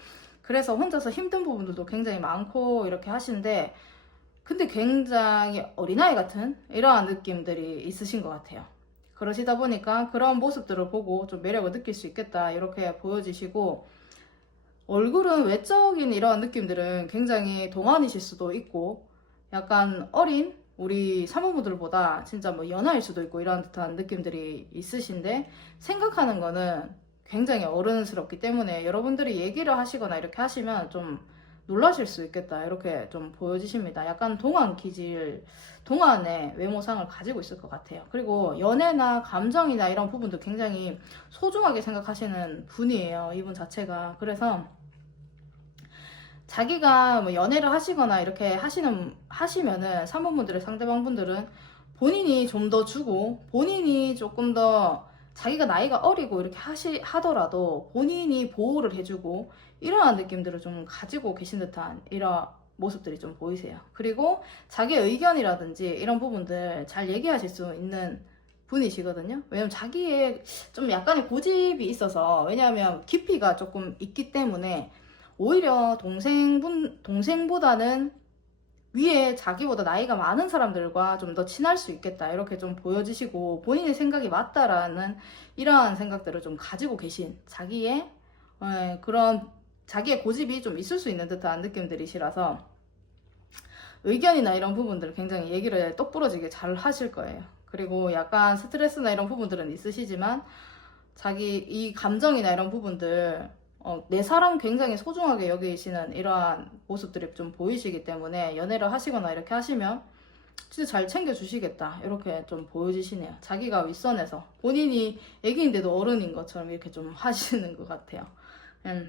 그래서 혼자서 힘든 부분들도 굉장히 많고 이렇게 하시는데, 근데 굉장히 어린아이 같은 이러한 느낌들이 있으신 것 같아요. 그러시다 보니까 그런 모습들을 보고 좀 매력을 느낄 수 있겠다 이렇게 보여지시고, 얼굴은 외적인 이러한 느낌들은 굉장히 동안이실 수도 있고 약간 어린 우리 사모분들보다 진짜 뭐 연하일 수도 있고 이런 듯한 느낌들이 있으신데, 생각하는 거는 굉장히 어른스럽기 때문에 여러분들이 얘기를 하시거나 이렇게 하시면 좀 놀라실 수 있겠다 이렇게 좀 보여지십니다. 약간 동안 기질, 동안의 외모상을 가지고 있을 것 같아요. 그리고 연애나 감정이나 이런 부분도 굉장히 소중하게 생각하시는 분이에요, 이분 자체가. 그래서 자기가 뭐 연애를 하시거나 이렇게 하시면은 사모분들의 상대방분들은 본인이 좀 더 주고 본인이 조금 더 자기가 나이가 어리고 이렇게 하더라도 본인이 보호를 해주고 이러한 느낌들을 좀 가지고 계신 듯한 이런 모습들이 좀 보이세요. 그리고 자기 의견이라든지 이런 부분들 잘 얘기하실 수 있는 분이시거든요. 왜냐면 자기의 좀 약간의 고집이 있어서, 왜냐하면 깊이가 조금 있기 때문에 오히려 동생보다는 위에 자기보다 나이가 많은 사람들과 좀 더 친할 수 있겠다 이렇게 좀 보여지시고, 본인의 생각이 맞다라는 이러한 생각들을 좀 가지고 계신 자기의 그런 자기의 고집이 좀 있을 수 있는 듯한 느낌들이시라서 의견이나 이런 부분들을 굉장히 얘기를 똑부러지게 잘 하실 거예요. 그리고 약간 스트레스나 이런 부분들은 있으시지만 자기 이 감정이나 이런 부분들 내 사람 굉장히 소중하게 여기시는 이러한 모습들이 좀 보이시기 때문에 연애를 하시거나 이렇게 하시면 진짜 잘 챙겨주시겠다 이렇게 좀 보여지시네요. 자기가 윗선에서 본인이 애기인데도 어른인 것처럼 이렇게 좀 하시는 것 같아요.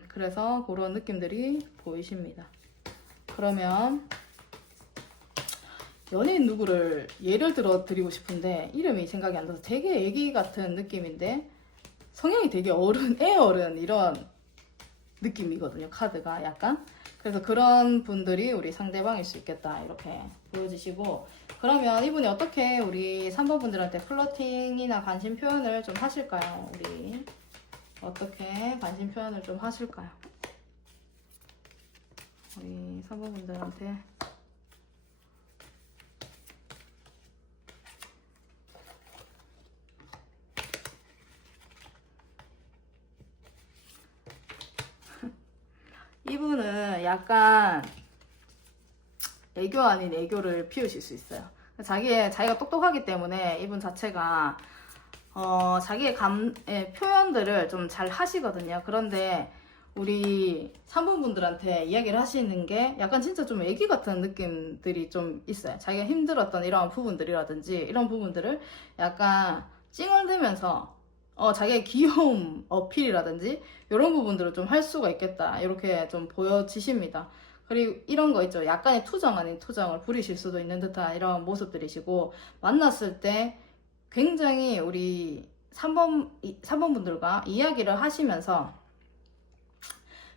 그래서 그런 느낌들이 보이십니다. 그러면 연예인 누구를 예를 들어 드리고 싶은데 이름이 생각이 안 나서 되게 애기 같은 느낌인데 성향이 되게 어른, 애 어른 이런 느낌이거든요, 카드가 약간. 그래서 그런 분들이 우리 상대방일 수 있겠다 이렇게 보여주시고, 그러면 이분이 어떻게 우리 3번 분들한테 플러팅이나 관심 표현을 좀 하실까요? 우리 어떻게 관심 표현을 좀 하실까요? 우리 3번 분들한테 이분은 약간 애교 아닌 애교를 피우실 수 있어요. 자기가 똑똑하기 때문에 이분 자체가 자기의 표현들을 좀 잘 하시거든요. 그런데 우리 3번 분들한테 이야기를 하시는 게 약간 진짜 좀 애기 같은 느낌들이 좀 있어요. 자기가 힘들었던 이런 부분들이라든지 이런 부분들을 약간 찡얼대면서 자기의 귀여움 어필이라든지 이런 부분들을 좀 할 수가 있겠다 이렇게 좀 보여지십니다. 그리고 이런 거 있죠. 약간의 투정 아닌 투정을 부리실 수도 있는 듯한 이런 모습들이시고, 만났을 때 굉장히 우리 3번 분들과 이야기를 하시면서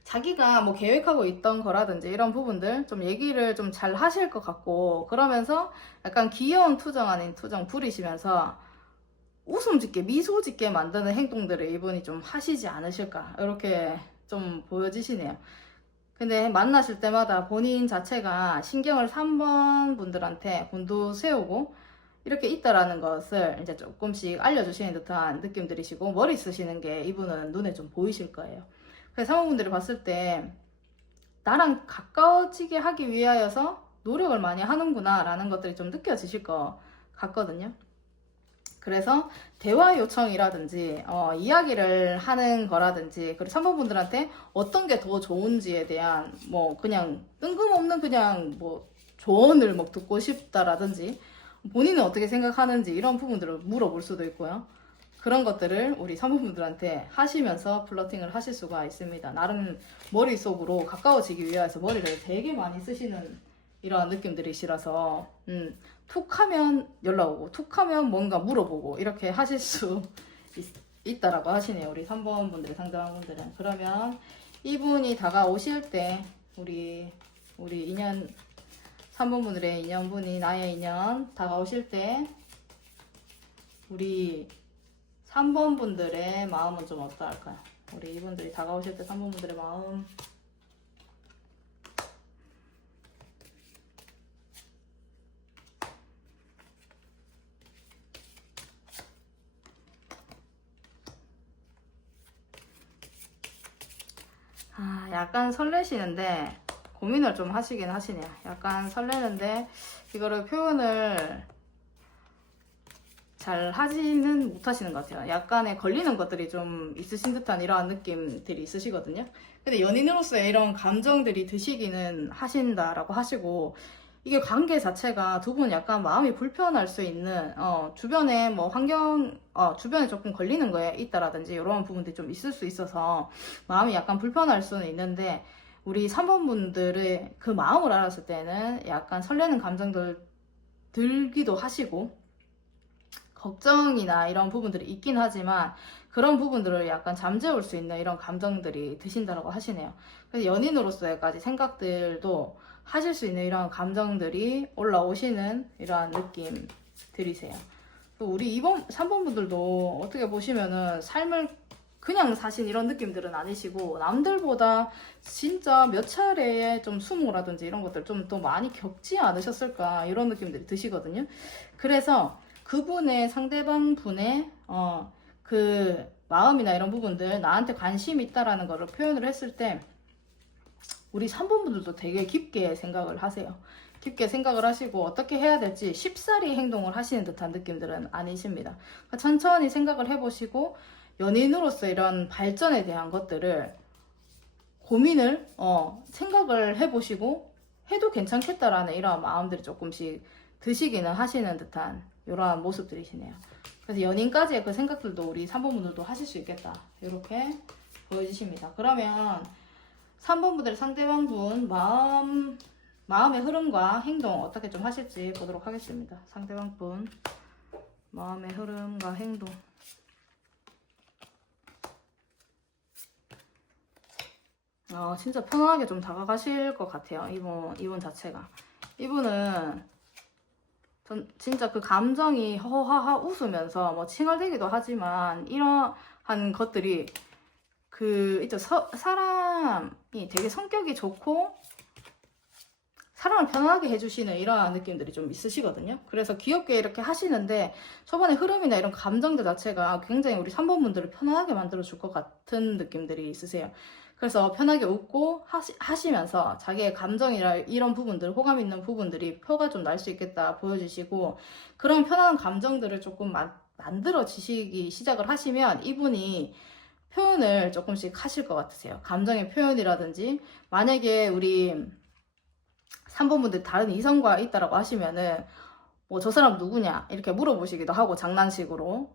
자기가 뭐 계획하고 있던 거라든지 이런 부분들 좀 얘기를 좀 잘 하실 것 같고, 그러면서 약간 귀여운 투정 아닌 투정 부리시면서 웃음 짓게 미소 짓게 만드는 행동들을 이분이 좀 하시지 않으실까 이렇게 좀 보여지시네요. 근데 만나실 때마다 본인 자체가 신경을 3번 분들한테 곤두세우고 이렇게 있다라는 것을 이제 조금씩 알려주시는 듯한 느낌들이시고, 머리 쓰시는 게 이분은 눈에 좀 보이실 거예요. 그래서 사모분들이 봤을 때 나랑 가까워지게 하기 위하여서 노력을 많이 하는구나 라는 것들이 좀 느껴지실 것 같거든요. 그래서 대화 요청이라든지 이야기를 하는 거라든지, 그리고 3번 분들한테 어떤 게 더 좋은지에 대한 뭐 그냥 뜬금없는 그냥 뭐 조언을 막 듣고 싶다라든지, 본인은 어떻게 생각하는지 이런 부분들을 물어볼 수도 있고요. 그런 것들을 우리 3번 분들한테 하시면서 플러팅을 하실 수가 있습니다. 나름 머릿속으로 가까워지기 위해서 머리를 되게 많이 쓰시는 이러한 느낌들이시라서 툭 하면 연락 오고 툭 하면 뭔가 물어보고 이렇게 하실 수 있다라고 하시네요, 우리 3번 분들의 상대방분들은. 그러면 이분이 다가오실 때 우리 인연 3번 분들의 인연분이 나의 인연 다가오실 때 우리 3번 분들의 마음은 좀 어떨까요? 우리 이분들이 다가오실 때 3번 분들의 마음. 약간 설레시는데 고민을 좀 하시긴 하시네요. 약간 설레는데 이거를 표현을 잘 하지는 못하시는 것 같아요. 약간의 걸리는 것들이 좀 있으신 듯한 이러한 느낌들이 있으시거든요. 근데 연인으로서의 이런 감정들이 드시기는 하신다라고 하시고, 이게 관계 자체가 두 분 약간 마음이 불편할 수 있는, 주변에 뭐 주변에 조금 걸리는 거에 있다라든지 이런 부분들이 좀 있을 수 있어서 마음이 약간 불편할 수는 있는데, 우리 3번 분들의 그 마음을 알았을 때는 약간 설레는 감정들 들기도 하시고, 걱정이나 이런 부분들이 있긴 하지만 그런 부분들을 약간 잠재울 수 있는 이런 감정들이 드신다고 하시네요. 그래서 연인으로서의까지 생각들도 하실 수 있는 이런 감정들이 올라오시는 이러한 느낌 들이세요. 또 우리 3번 분들도 어떻게 보시면은 삶을 그냥 사신 이런 느낌들은 아니시고, 남들보다 진짜 몇 차례의 좀 수모라든지 이런 것들 좀 더 많이 겪지 않으셨을까 이런 느낌들이 드시거든요. 그래서 그분의 상대방 분의 그 마음이나 이런 부분들, 나한테 관심 있다라는 거를 표현을 했을 때 우리 3번 분들도 되게 깊게 생각을 하세요. 깊게 생각을 하시고 어떻게 해야 될지 쉽사리 행동을 하시는 듯한 느낌들은 아니십니다. 그러니까 천천히 생각을 해보시고 연인으로서 이런 발전에 대한 것들을 고민을 생각을 해보시고 해도 괜찮겠다라는 이런 마음들이 조금씩 드시기는 하시는 듯한 이러한 모습들이시네요. 그래서 연인까지의 그 생각들도 우리 3번 분들도 하실 수 있겠다, 이렇게 보여주십니다. 그러면 3번 분들의 상대방 분 마음의 흐름과 행동 어떻게 좀 하실지 보도록 하겠습니다. 상대방 분 마음의 흐름과 행동. 진짜 편안하게 좀 다가가실 것 같아요. 이분 자체가. 이분은 진짜 그 감정이 허하하 웃으면서 뭐 칭얼대기도 하지만 이러한 것들이 사람이 되게 성격이 좋고 사람을 편안하게 해주시는 이러한 느낌들이 좀 있으시거든요. 그래서 귀엽게 이렇게 하시는데 초반에 흐름이나 이런 감정들 자체가 굉장히 우리 3번 분들을 편안하게 만들어줄 것 같은 느낌들이 있으세요. 그래서 편하게 웃고 하시면서 자기의 감정이나 이런 부분들, 호감 있는 부분들이 표가 좀 날 수 있겠다 보여주시고, 그런 편안한 감정들을 조금 만들어지시기 시작을 하시면 이분이 표현을 조금씩 하실 것 같으세요. 감정의 표현이라든지, 만약에 우리 3번 분들 다른 이성과 있다라고 하시면은 뭐 저 사람 누구냐 이렇게 물어보시기도 하고, 장난식으로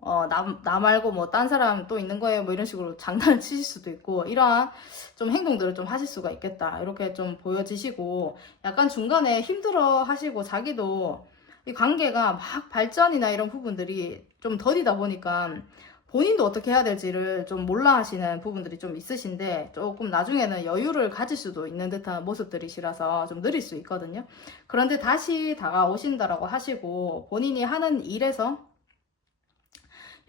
나 말고 뭐 딴 사람 또 있는 거예요 뭐 이런 식으로 장난을 치실 수도 있고, 이러한 좀 행동들을 좀 하실 수가 있겠다 이렇게 좀 보여지시고, 약간 중간에 힘들어 하시고 자기도 이 관계가 막 발전이나 이런 부분들이 좀 더디다 보니까 본인도 어떻게 해야 될지를 좀 몰라 하시는 부분들이 좀 있으신데, 조금 나중에는 여유를 가질 수도 있는 듯한 모습들이시라서 좀 느릴 수 있거든요. 그런데 다시 다가오신다라고 하시고, 본인이 하는 일에서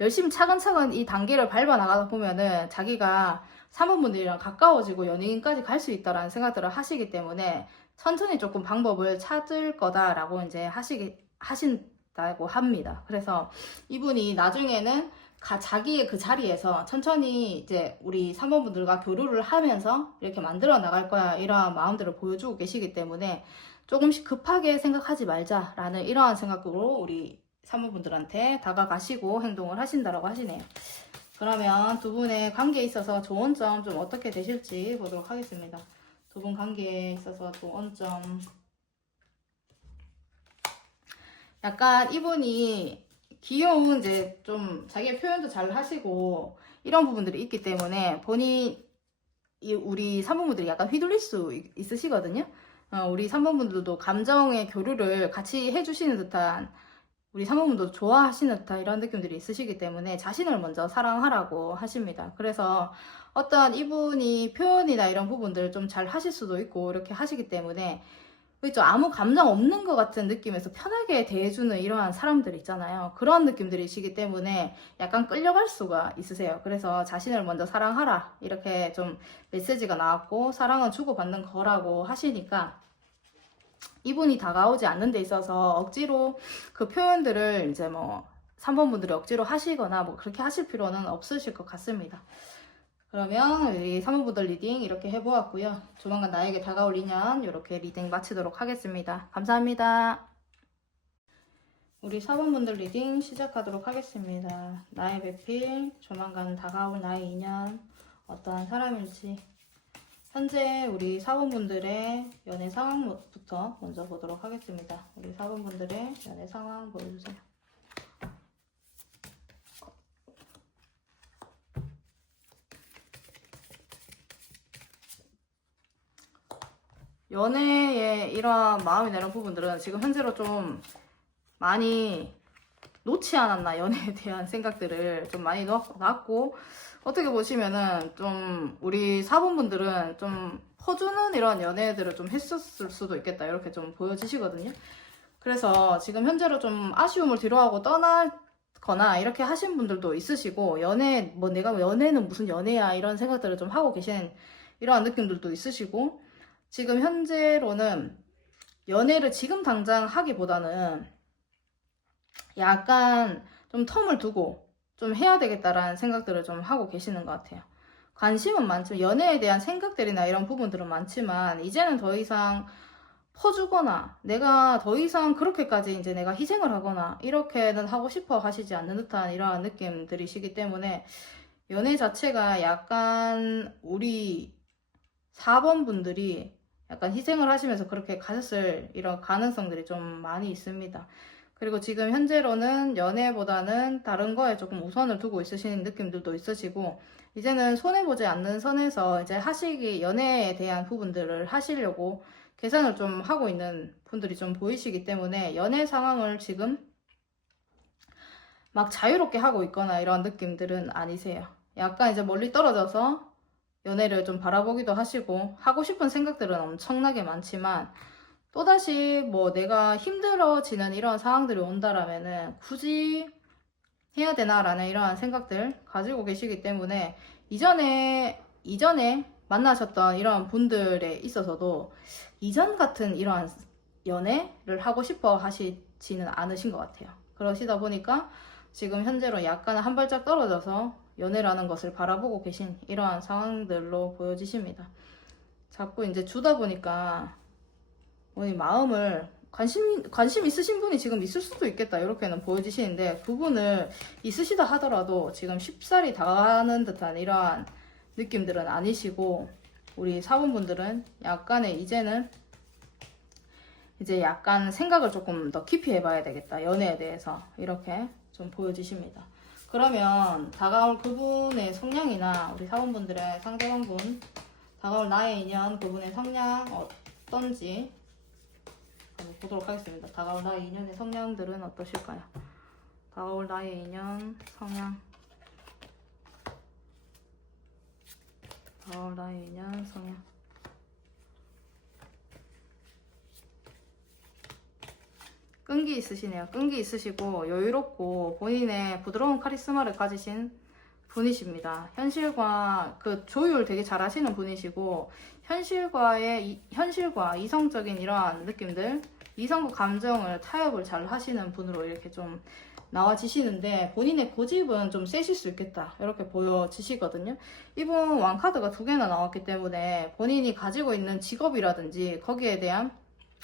열심히 차근차근 이 단계를 밟아 나가다 보면은 자기가 3번 분들이랑 가까워지고 연예인까지 갈 수 있다라는 생각들을 하시기 때문에 천천히 조금 방법을 찾을 거다라고 이제 하신다고 합니다. 그래서 이분이 나중에는 자기의 그 자리에서 천천히 이제 우리 3번 분들과 교류를 하면서 이렇게 만들어 나갈 거야, 이러한 마음들을 보여주고 계시기 때문에 조금씩 급하게 생각하지 말자라는 이러한 생각으로 우리 3번 분들한테 다가가시고 행동을 하신다라고 하시네요. 그러면 두 분의 관계에 있어서 좋은 점 좀 어떻게 되실지 보도록 하겠습니다. 두 분 관계에 있어서 좋은 점. 약간 이분이 귀여운, 이제 좀 자기의 표현도 잘 하시고 이런 부분들이 있기 때문에 우리 3번 분들이 약간 휘둘릴 수 있으시거든요. 우리 3번 분들도 감정의 교류를 같이 해주시는 듯한, 우리 3번 분도 좋아하시는 듯한 이런 느낌들이 있으시기 때문에 자신을 먼저 사랑하라고 하십니다. 그래서 어떠한 이분이 표현이나 이런 부분들을 좀 잘 하실 수도 있고 이렇게 하시기 때문에, 그렇죠, 아무 감정 없는 것 같은 느낌에서 편하게 대해주는 이러한 사람들 있잖아요. 그런 느낌들이시기 때문에 약간 끌려갈 수가 있으세요. 그래서 자신을 먼저 사랑하라 이렇게 좀 메시지가 나왔고, 사랑은 주고받는 거라고 하시니까 이분이 다가오지 않는 데 있어서 억지로 그 표현들을 이제 뭐 3번 분들이 억지로 하시거나 뭐 그렇게 하실 필요는 없으실 것 같습니다. 그러면 우리 3번 분들 리딩 이렇게 해보았고요. 조만간 나에게 다가올 인연 이렇게 리딩 마치도록 하겠습니다. 감사합니다. 우리 4번분들 리딩 시작하도록 하겠습니다. 나의 배필, 조만간 다가올 나의 인연, 어떠한 사람일지. 현재 우리 4번분들의 연애 상황부터 먼저 보도록 하겠습니다. 우리 4번분들의 연애 상황 보여주세요. 연애에 이러한 마음이 내는 부분들은 지금 현재로 좀 많이 놓지 않았나, 연애에 대한 생각들을 좀 많이 놨고, 어떻게 보시면은 좀 우리 4번분들은 좀 퍼주는 이런 연애들을 좀 했었을 수도 있겠다, 이렇게 좀 보여지시거든요. 그래서 지금 현재로 좀 아쉬움을 뒤로하고 떠나거나 이렇게 하신 분들도 있으시고, 내가 연애는 무슨 연애야 이런 생각들을 좀 하고 계신 이러한 느낌들도 있으시고, 지금 현재로는 연애를 지금 당장 하기보다는 약간 좀 텀을 두고 좀 해야 되겠다라는 생각들을 좀 하고 계시는 것 같아요. 관심은 많지만, 연애에 대한 생각들이나 이런 부분들은 많지만, 이제는 더 이상 퍼주거나 내가 더 이상 그렇게까지 이제 내가 희생을 하거나 이렇게는 하고 싶어 하시지 않는 듯한 이러한 느낌들이시기 때문에, 연애 자체가 약간 우리 4번 분들이 약간 희생을 하시면서 그렇게 가셨을 이런 가능성들이 좀 많이 있습니다. 그리고 지금 현재로는 연애보다는 다른 거에 조금 우선을 두고 있으시는 느낌들도 있으시고, 이제는 손해보지 않는 선에서 이제 연애에 대한 부분들을 하시려고 계산을 좀 하고 있는 분들이 좀 보이시기 때문에, 연애 상황을 지금 막 자유롭게 하고 있거나 이런 느낌들은 아니세요. 약간 이제 멀리 떨어져서 연애를 좀 바라보기도 하시고, 하고 싶은 생각들은 엄청나게 많지만, 또다시 뭐 내가 힘들어지는 이런 상황들이 온다라면은 굳이 해야 되나라는 이러한 생각들 가지고 계시기 때문에, 이전에 만나셨던 이런 분들에 있어서도 이전 같은 이러한 연애를 하고 싶어 하시지는 않으신 것 같아요. 그러시다 보니까 지금 현재로 약간 한 발짝 떨어져서 연애라는 것을 바라보고 계신 이러한 상황들로 보여지십니다. 자꾸 이제 주다 보니까 마음을 관심 있으신 분이 지금 있을 수도 있겠다, 이렇게는 보여지시는데, 그분을 있으시다 하더라도 지금 쉽사리 다가가는 듯한 이러한 느낌들은 아니시고, 우리 4번분들은 약간의 이제는 이제 약간 생각을 조금 더 깊이 해봐야 되겠다, 연애에 대해서, 이렇게 좀 보여지십니다. 그러면 다가올 그분의 성향이나 우리 4번분들의 상대방분, 다가올 나의 인연, 그분의 성향 어떤지 한번 보도록 하겠습니다. 다가올 나의 인연의 성향들은 어떠실까요? 다가올 나의 인연 성향. 다가올 나의 인연 성향. 끈기 있으시네요. 끈기 있으시고 여유롭고 본인의 부드러운 카리스마를 가지신 분이십니다. 현실과 조율 되게 잘 하시는 분이시고, 현실과 이성적인 이러한 느낌들, 이성과 감정을 타협을 잘 하시는 분으로 이렇게 좀 나와지시는데, 본인의 고집은 좀 세실 수 있겠다, 이렇게 보여지시거든요. 이분 왕카드가 2개나 나왔기 때문에 본인이 가지고 있는 직업이라든지 거기에 대한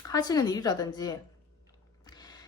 하시는 일이라든지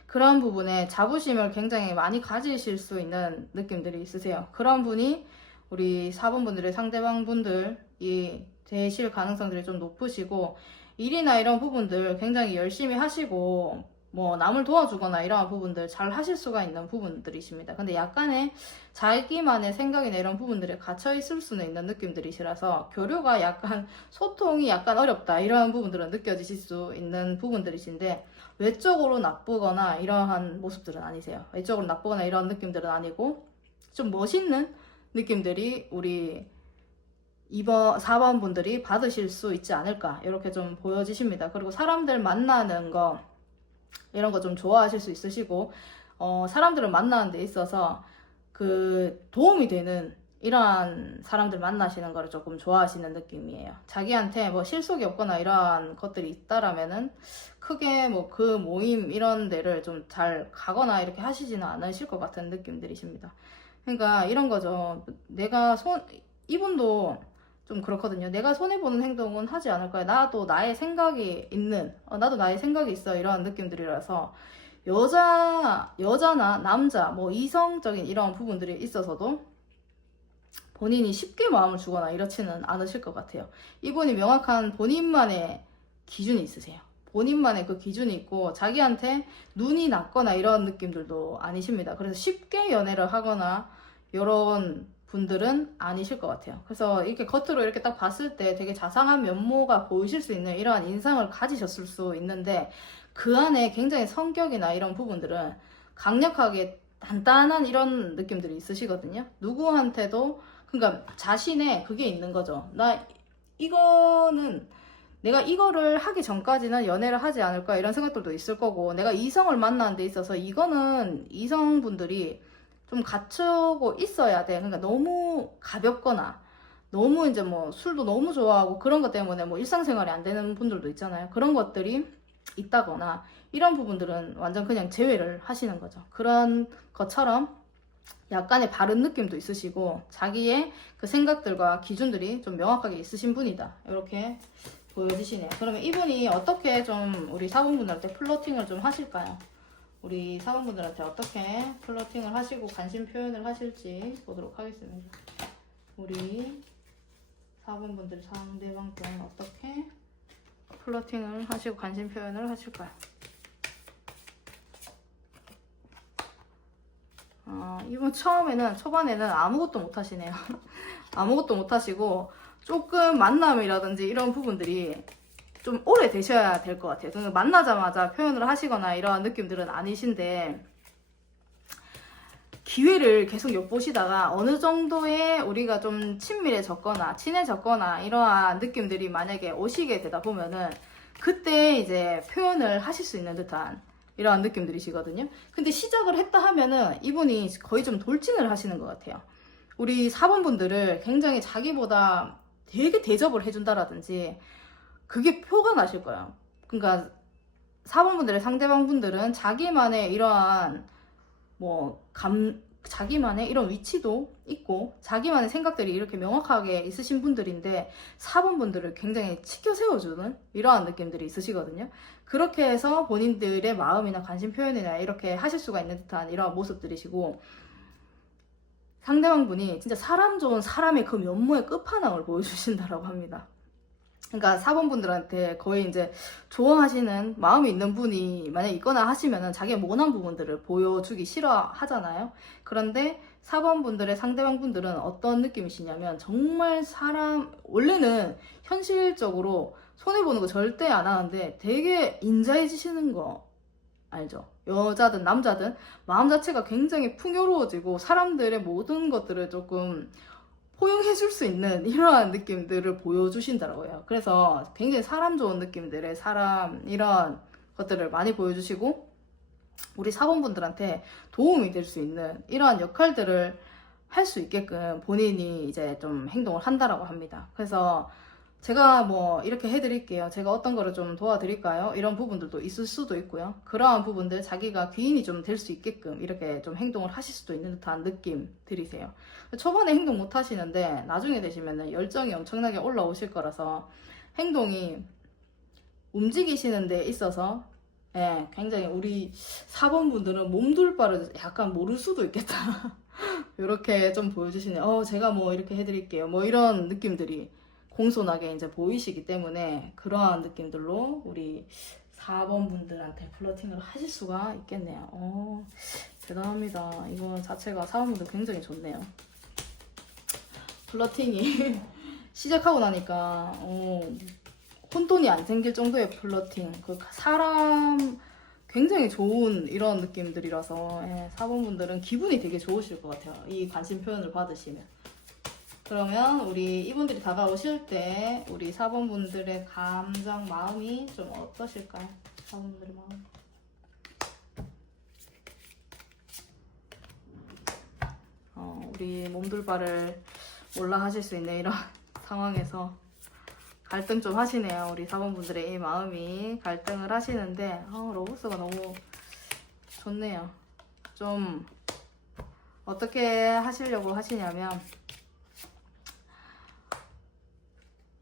그런 부분에 자부심을 굉장히 많이 가지실 수 있는 느낌들이 있으세요. 그런 분이 우리 4번분들의 상대방분들이 되실 가능성들이 좀 높으시고, 일이나 이런 부분들 굉장히 열심히 하시고 뭐 남을 도와주거나 이런 부분들 잘 하실 수가 있는 부분들이십니다. 근데 약간의 자기만의 생각이나 이런 부분들에 갇혀 있을 수는 있는 느낌들이시라서, 교류가 약간 소통이 약간 어렵다, 이런 부분들은 느껴지실 수 있는 부분들이신데, 외적으로 나쁘거나 이러한 모습들은 아니세요. 외적으로 나쁘거나 이런 느낌들은 아니고 좀 멋있는 느낌들이 우리 4번 분들이 받으실 수 있지 않을까, 이렇게 좀 보여지십니다. 그리고 사람들 만나는 거 이런 거 좀 좋아하실 수 있으시고, 사람들을 만나는 데 있어서 도움이 되는 이러한 사람들 만나시는 거를 조금 좋아하시는 느낌이에요. 자기한테 뭐 실속이 없거나 이러한 것들이 있다라면은 크게 뭐 그 모임 이런 데를 좀 잘 가거나 이렇게 하시지는 않으실 것 같은 느낌들이십니다. 그러니까 이런 거죠. 이분도 좀 그렇거든요. 내가 손해보는 행동은 하지 않을 거야. 나도 나의 생각이 있어, 이런 느낌들이라서 여자나 남자, 뭐 이성적인 이런 부분들이 있어서도 본인이 쉽게 마음을 주거나 이렇지는 않으실 것 같아요. 이분이 명확한 본인만의 기준이 있으세요. 본인만의 그 기준이 있고 자기한테 눈이 났거나 이런 느낌들도 아니십니다. 그래서 쉽게 연애를 하거나 이런 분들은 아니실 것 같아요. 그래서 이렇게 겉으로 이렇게 딱 봤을 때 되게 자상한 면모가 보이실 수 있는 이러한 인상을 가지셨을 수 있는데 그 안에 굉장히 성격이나 이런 부분들은 강력하게 단단한 이런 느낌들이 있으시거든요. 누구한테도 그러니까 자신의 그게 있는 거죠. 이거는 내가 이거를 하기 전까지는 연애를 하지 않을까 이런 생각들도 있을 거고 내가 이성을 만나는 데 있어서 이거는 이성분들이 좀 갖추고 있어야 돼. 그러니까 너무 가볍거나 너무 이제 뭐 술도 너무 좋아하고 그런 것 때문에 뭐 일상생활이 안 되는 분들도 있잖아요. 그런 것들이 있다거나 이런 부분들은 완전 그냥 제외를 하시는 거죠. 그런 것처럼 약간의 바른 느낌도 있으시고 자기의 그 생각들과 기준들이 좀 명확하게 있으신 분이다. 이렇게 보여지시네요. 그러면 이분이 어떻게 좀 우리 사분분들한테 플러팅을 좀 하실까요? 우리 사분분들한테 어떻게 플러팅을 하시고 관심 표현을 하실지 보도록 하겠습니다. 우리 사분분들 상대방분 어떻게 플러팅을 하시고 관심 표현을 하실까요? 이분 초반에는 아무것도 못 하시네요. 아무것도 못 하시고 조금 만남이라든지 이런 부분들이 좀 오래 되셔야 될 것 같아요. 그러니까 만나자마자 표현을 하시거나 이런 느낌들은 아니신데 기회를 계속 엿보시다가 어느 정도의 우리가 좀 친밀해졌거나 친해졌거나 이러한 느낌들이 만약에 오시게 되다 보면은 그때 이제 표현을 하실 수 있는 듯한 이러한 느낌들이시거든요. 근데 시작을 했다 하면은 이분이 거의 좀 돌진을 하시는 것 같아요. 우리 4번분들을 굉장히 자기보다 되게 대접을 해준다라든지 그게 표가 나실 거예요. 그러니까 4번분들의 상대방분들은 자기만의 이러한 자기만의 이런 위치도 있고 자기만의 생각들이 이렇게 명확하게 있으신 분들인데 4번분들을 굉장히 치켜 세워주는 이러한 느낌들이 있으시거든요. 그렇게 해서 본인들의 마음이나 관심 표현이나 이렇게 하실 수가 있는 듯한 이러한 모습들이시고 상대방분이 진짜 사람 좋은 사람의 그 면모의 끝판왕을 보여주신다라고 합니다. 그러니까 4번분들한테 거의 이제 좋아하시는 마음이 있는 분이 만약 있거나 하시면은 자기의 모난 부분들을 보여주기 싫어하잖아요. 그런데 4번분들의 상대방분들은 어떤 느낌이시냐면 정말 원래는 현실적으로 손해보는 거 절대 안 하는데 되게 인자해지시는 거 알죠? 여자든 남자든 마음 자체가 굉장히 풍요로워지고 사람들의 모든 것들을 조금 포용해줄 수 있는 이러한 느낌들을 보여주신다고요. 그래서 굉장히 사람 좋은 느낌들의 이런 것들을 많이 보여주시고 우리 사원분들한테 도움이 될 수 있는 이러한 역할들을 할 수 있게끔 본인이 이제 좀 행동을 한다라고 합니다. 그래서 제가 뭐 이렇게 해드릴게요. 제가 어떤 거를 좀 도와드릴까요? 이런 부분들도 있을 수도 있고요. 그러한 부분들 자기가 귀인이 좀 될 수 있게끔 이렇게 좀 행동을 하실 수도 있는 듯한 느낌 들이세요. 초반에 행동 못 하시는데 나중에 되시면은 열정이 엄청나게 올라오실 거라서 행동이 움직이시는 데 있어서 굉장히 우리 4번 분들은 몸둘 바를 약간 모를 수도 있겠다. 이렇게 좀 보여주시네요. 제가 뭐 이렇게 해드릴게요. 뭐 이런 느낌들이 공손하게 이제 보이시기 때문에 그러한 느낌들로 우리 4번 분들한테 플러팅을 하실 수가 있겠네요. 대단합니다. 이거 자체가 4번 분들 굉장히 좋네요. 플러팅이 시작하고 나니까 혼돈이 안 생길 정도의 플러팅, 그 사람 굉장히 좋은 이런 느낌들이라서 4번 분들은 기분이 되게 좋으실 것 같아요. 이 관심 표현을 받으시면. 그러면 우리 이분들이 다가오실 때 우리 4번 분들의 감정, 마음이 좀 어떠실까요? 4번 분들의 마음. 우리 몸둘바를 몰라 하실 수 있는 이런 상황에서 갈등 좀 하시네요. 우리 4번 분들의 이 마음이 갈등을 하시는데 로보스가 너무 좋네요. 좀 어떻게 하시려고 하시냐면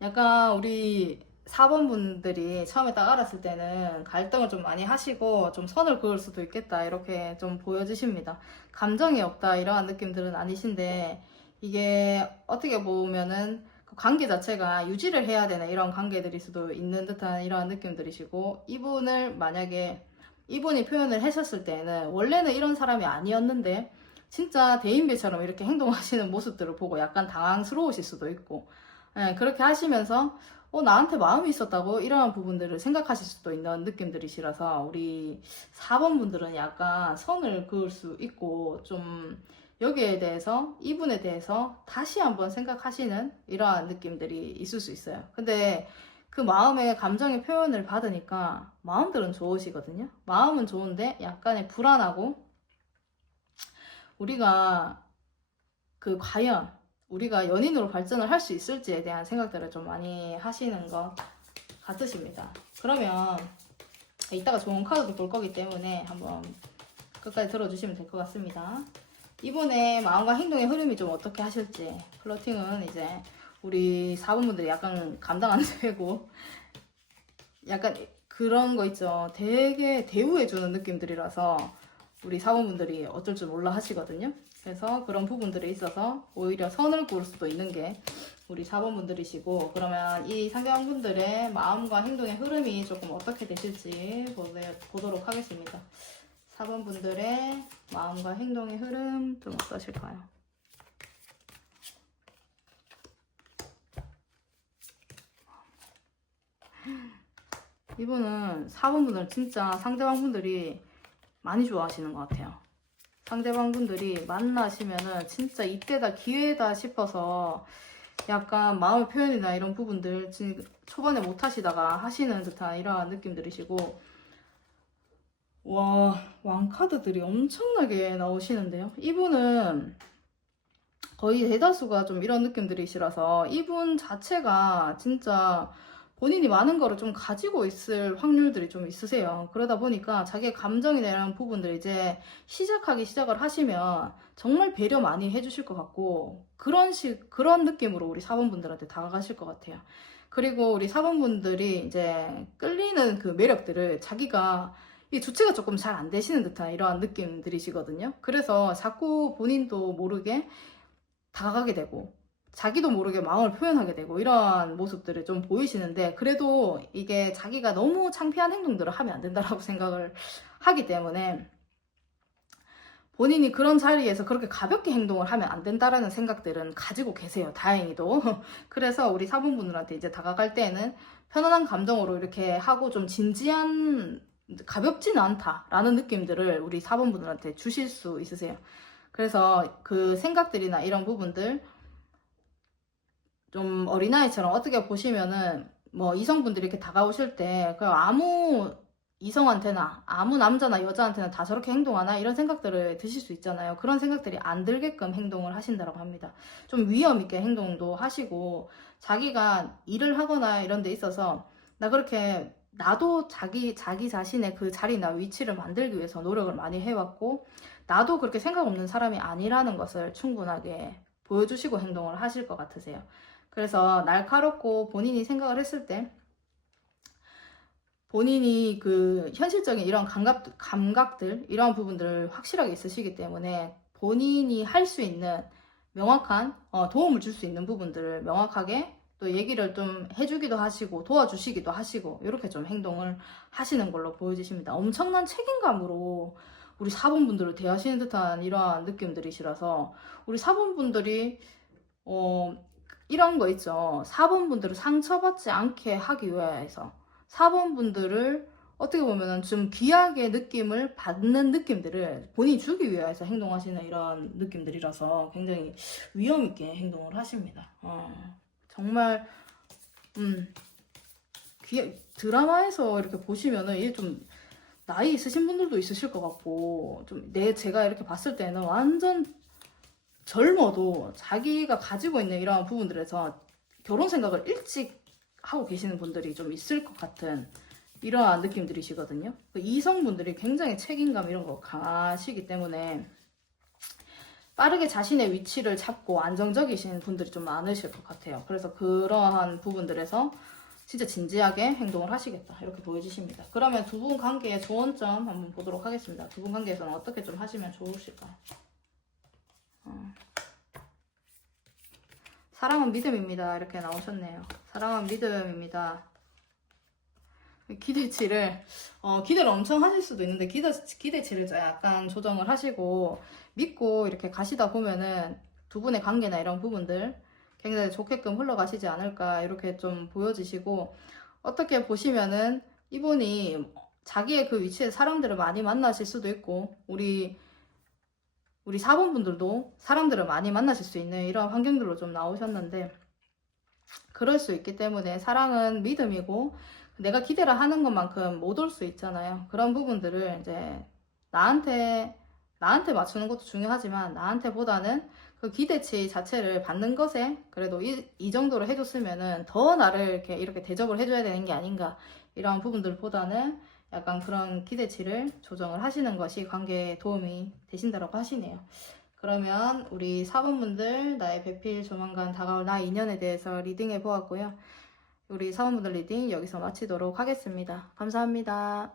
약간 우리 4번 분들이 처음에 딱 알았을 때는 갈등을 좀 많이 하시고 좀 선을 그을 수도 있겠다 이렇게 좀 보여지십니다. 감정이 없다 이러한 느낌들은 아니신데 이게 어떻게 보면은 그 관계 자체가 유지를 해야 되는 이런 관계들일 수도 있는 듯한 이러한 느낌들이시고 이분을 만약에 이분이 표현을 하셨을 때는 원래는 이런 사람이 아니었는데 진짜 대인배처럼 이렇게 행동하시는 모습들을 보고 약간 당황스러우실 수도 있고 예, 그렇게 하시면서 나한테 마음이 있었다고 이러한 부분들을 생각하실 수도 있는 느낌들이시라서 우리 4번 분들은 약간 선을 그을 수 있고 좀 여기에 대해서 이분에 대해서 다시 한번 생각하시는 이러한 느낌들이 있을 수 있어요. 근데 그 마음의 감정의 표현을 받으니까 마음들은 좋으시거든요. 마음은 좋은데 약간의 불안하고 우리가 과연 우리가 연인으로 발전을 할 수 있을지에 대한 생각들을 좀 많이 하시는 것 같으십니다. 그러면 이따가 좋은 카드도 볼 거기 때문에 한번 끝까지 들어주시면 될 것 같습니다. 이분의 마음과 행동의 흐름이 좀 어떻게 하실지 플러팅은 이제 우리 4번분들이 약간 감당 안 되고 약간 그런 거 있죠. 되게 대우해주는 느낌들이라서 우리 4번분들이 어쩔 줄 몰라 하시거든요. 그래서 그런 부분들이 있어서 오히려 선을 그을 수도 있는 게 우리 4번분들이시고 그러면 이 상대방분들의 마음과 행동의 흐름이 조금 어떻게 되실지 보도록 하겠습니다. 4번분들의 마음과 행동의 흐름 좀 어떠실까요? 이분은 4번분들은 진짜 상대방분들이 많이 좋아하시는 것 같아요. 상대방분들이 만나시면은 진짜 이때다 기회다 싶어서 약간 마음의 표현이나 이런 부분들 지금 초반에 못 하시다가 하시는 듯한 이러한 느낌들이시고 와 왕카드들이 엄청나게 나오시는데요. 이분은 거의 대다수가 좀 이런 느낌들이시라서 이분 자체가 진짜 본인이 많은 거를 좀 가지고 있을 확률들이 좀 있으세요. 그러다 보니까 자기의 감정이나 이런 부분들 이제 시작을 하시면 정말 배려 많이 해주실 것 같고 그런 느낌으로 우리 4번분들한테 다가가실 것 같아요. 그리고 우리 4번분들이 이제 끌리는 그 매력들을 자기가 이 주체가 조금 잘 안 되시는 듯한 이러한 느낌들이시거든요. 그래서 자꾸 본인도 모르게 다가가게 되고 자기도 모르게 마음을 표현하게 되고 이런 모습들을 좀 보이시는데 그래도 이게 자기가 너무 창피한 행동들을 하면 안 된다라고 생각을 하기 때문에 본인이 그런 자리에서 그렇게 가볍게 행동을 하면 안 된다라는 생각들은 가지고 계세요. 다행히도. 그래서 우리 4번분들한테 이제 다가갈 때는 편안한 감정으로 이렇게 하고 좀 진지한 가볍지는 않다라는 느낌들을 우리 4번분들한테 주실 수 있으세요. 그래서 그 생각들이나 이런 부분들 좀 어린아이처럼 어떻게 보시면은 뭐 이성분들이 이렇게 다가오실 때 그냥 아무 이성한테나 아무 남자나 여자한테나 다 저렇게 행동하나 이런 생각들을 드실 수 있잖아요. 그런 생각들이 안 들게끔 행동을 하신다고 합니다. 좀 위험 있게 행동도 하시고 자기가 일을 하거나 이런 데 있어서 나 그렇게 나도 자기 자신의 그 자리나 위치를 만들기 위해서 노력을 많이 해왔고 나도 그렇게 생각 없는 사람이 아니라는 것을 충분하게 보여주시고 행동을 하실 것 같으세요. 그래서 날카롭고 본인이 생각을 했을 때 본인이 그 현실적인 이런 감각들 이런 부분들을 확실하게 있으시기 때문에 본인이 할 수 있는 명확한 도움을 줄 수 있는 부분들을 명확하게 또 얘기를 좀 해주기도 하시고 도와주시기도 하시고 이렇게 좀 행동을 하시는 걸로 보여지십니다. 엄청난 책임감으로 우리 4번분들을 대하시는 듯한 이러한 느낌들이시라서 우리 4번분들이 이런 거 있죠. 4번분들을 상처받지 않게 하기 위해서 4번분들을 어떻게 보면 좀 귀하게 느낌을 받는 느낌들을 본인이 주기 위해서 행동하시는 이런 느낌들이라서 굉장히 위험있게 행동을 하십니다. 정말 드라마에서 이렇게 보시면은 이게 좀 나이 있으신 분들도 있으실 것 같고 좀 제가 이렇게 봤을 때는 완전 젊어도 자기가 가지고 있는 이러한 부분들에서 결혼 생각을 일찍 하고 계시는 분들이 좀 있을 것 같은 이러한 느낌들이시거든요. 이성분들이 굉장히 책임감 이런 거 강하시기 때문에 빠르게 자신의 위치를 잡고 안정적이신 분들이 좀 많으실 것 같아요. 그래서 그러한 부분들에서 진짜 진지하게 행동을 하시겠다 이렇게 보여지십니다. 그러면 두 분 관계의 조언점 한번 보도록 하겠습니다. 두 분 관계에서는 어떻게 좀 하시면 좋으실까요? 사랑은 믿음입니다. 이렇게 나오셨네요. 사랑은 믿음입니다. 기대치를 기대를 엄청 하실 수도 있는데 기대치를 약간 조정을 하시고 믿고 이렇게 가시다 보면은 두 분의 관계나 이런 부분들 굉장히 좋게끔 흘러가시지 않을까 이렇게 좀 보여지시고, 어떻게 보시면은 이분이 자기의 그 위치에 사람들을 많이 만나실 수도 있고 우리 4번 분들도 사람들을 많이 만나실 수 있는 이런 환경들로 좀 나오셨는데, 그럴 수 있기 때문에 사랑은 믿음이고 내가 기대를 하는 것만큼 못 올 수 있잖아요. 그런 부분들을 이제 나한테 맞추는 것도 중요하지만 나한테보다는 그 기대치 자체를 받는 것에 그래도 이 정도로 해줬으면은 더 나를 이렇게 대접을 해줘야 되는 게 아닌가, 이런 부분들보다는 약간 그런 기대치를 조정을 하시는 것이 관계에 도움이 되신다고 하시네요. 그러면 우리 4번분들 나의 배필 조만간 다가올 나의 인연에 대해서 리딩해 보았고요. 우리 4번분들 리딩 여기서 마치도록 하겠습니다. 감사합니다.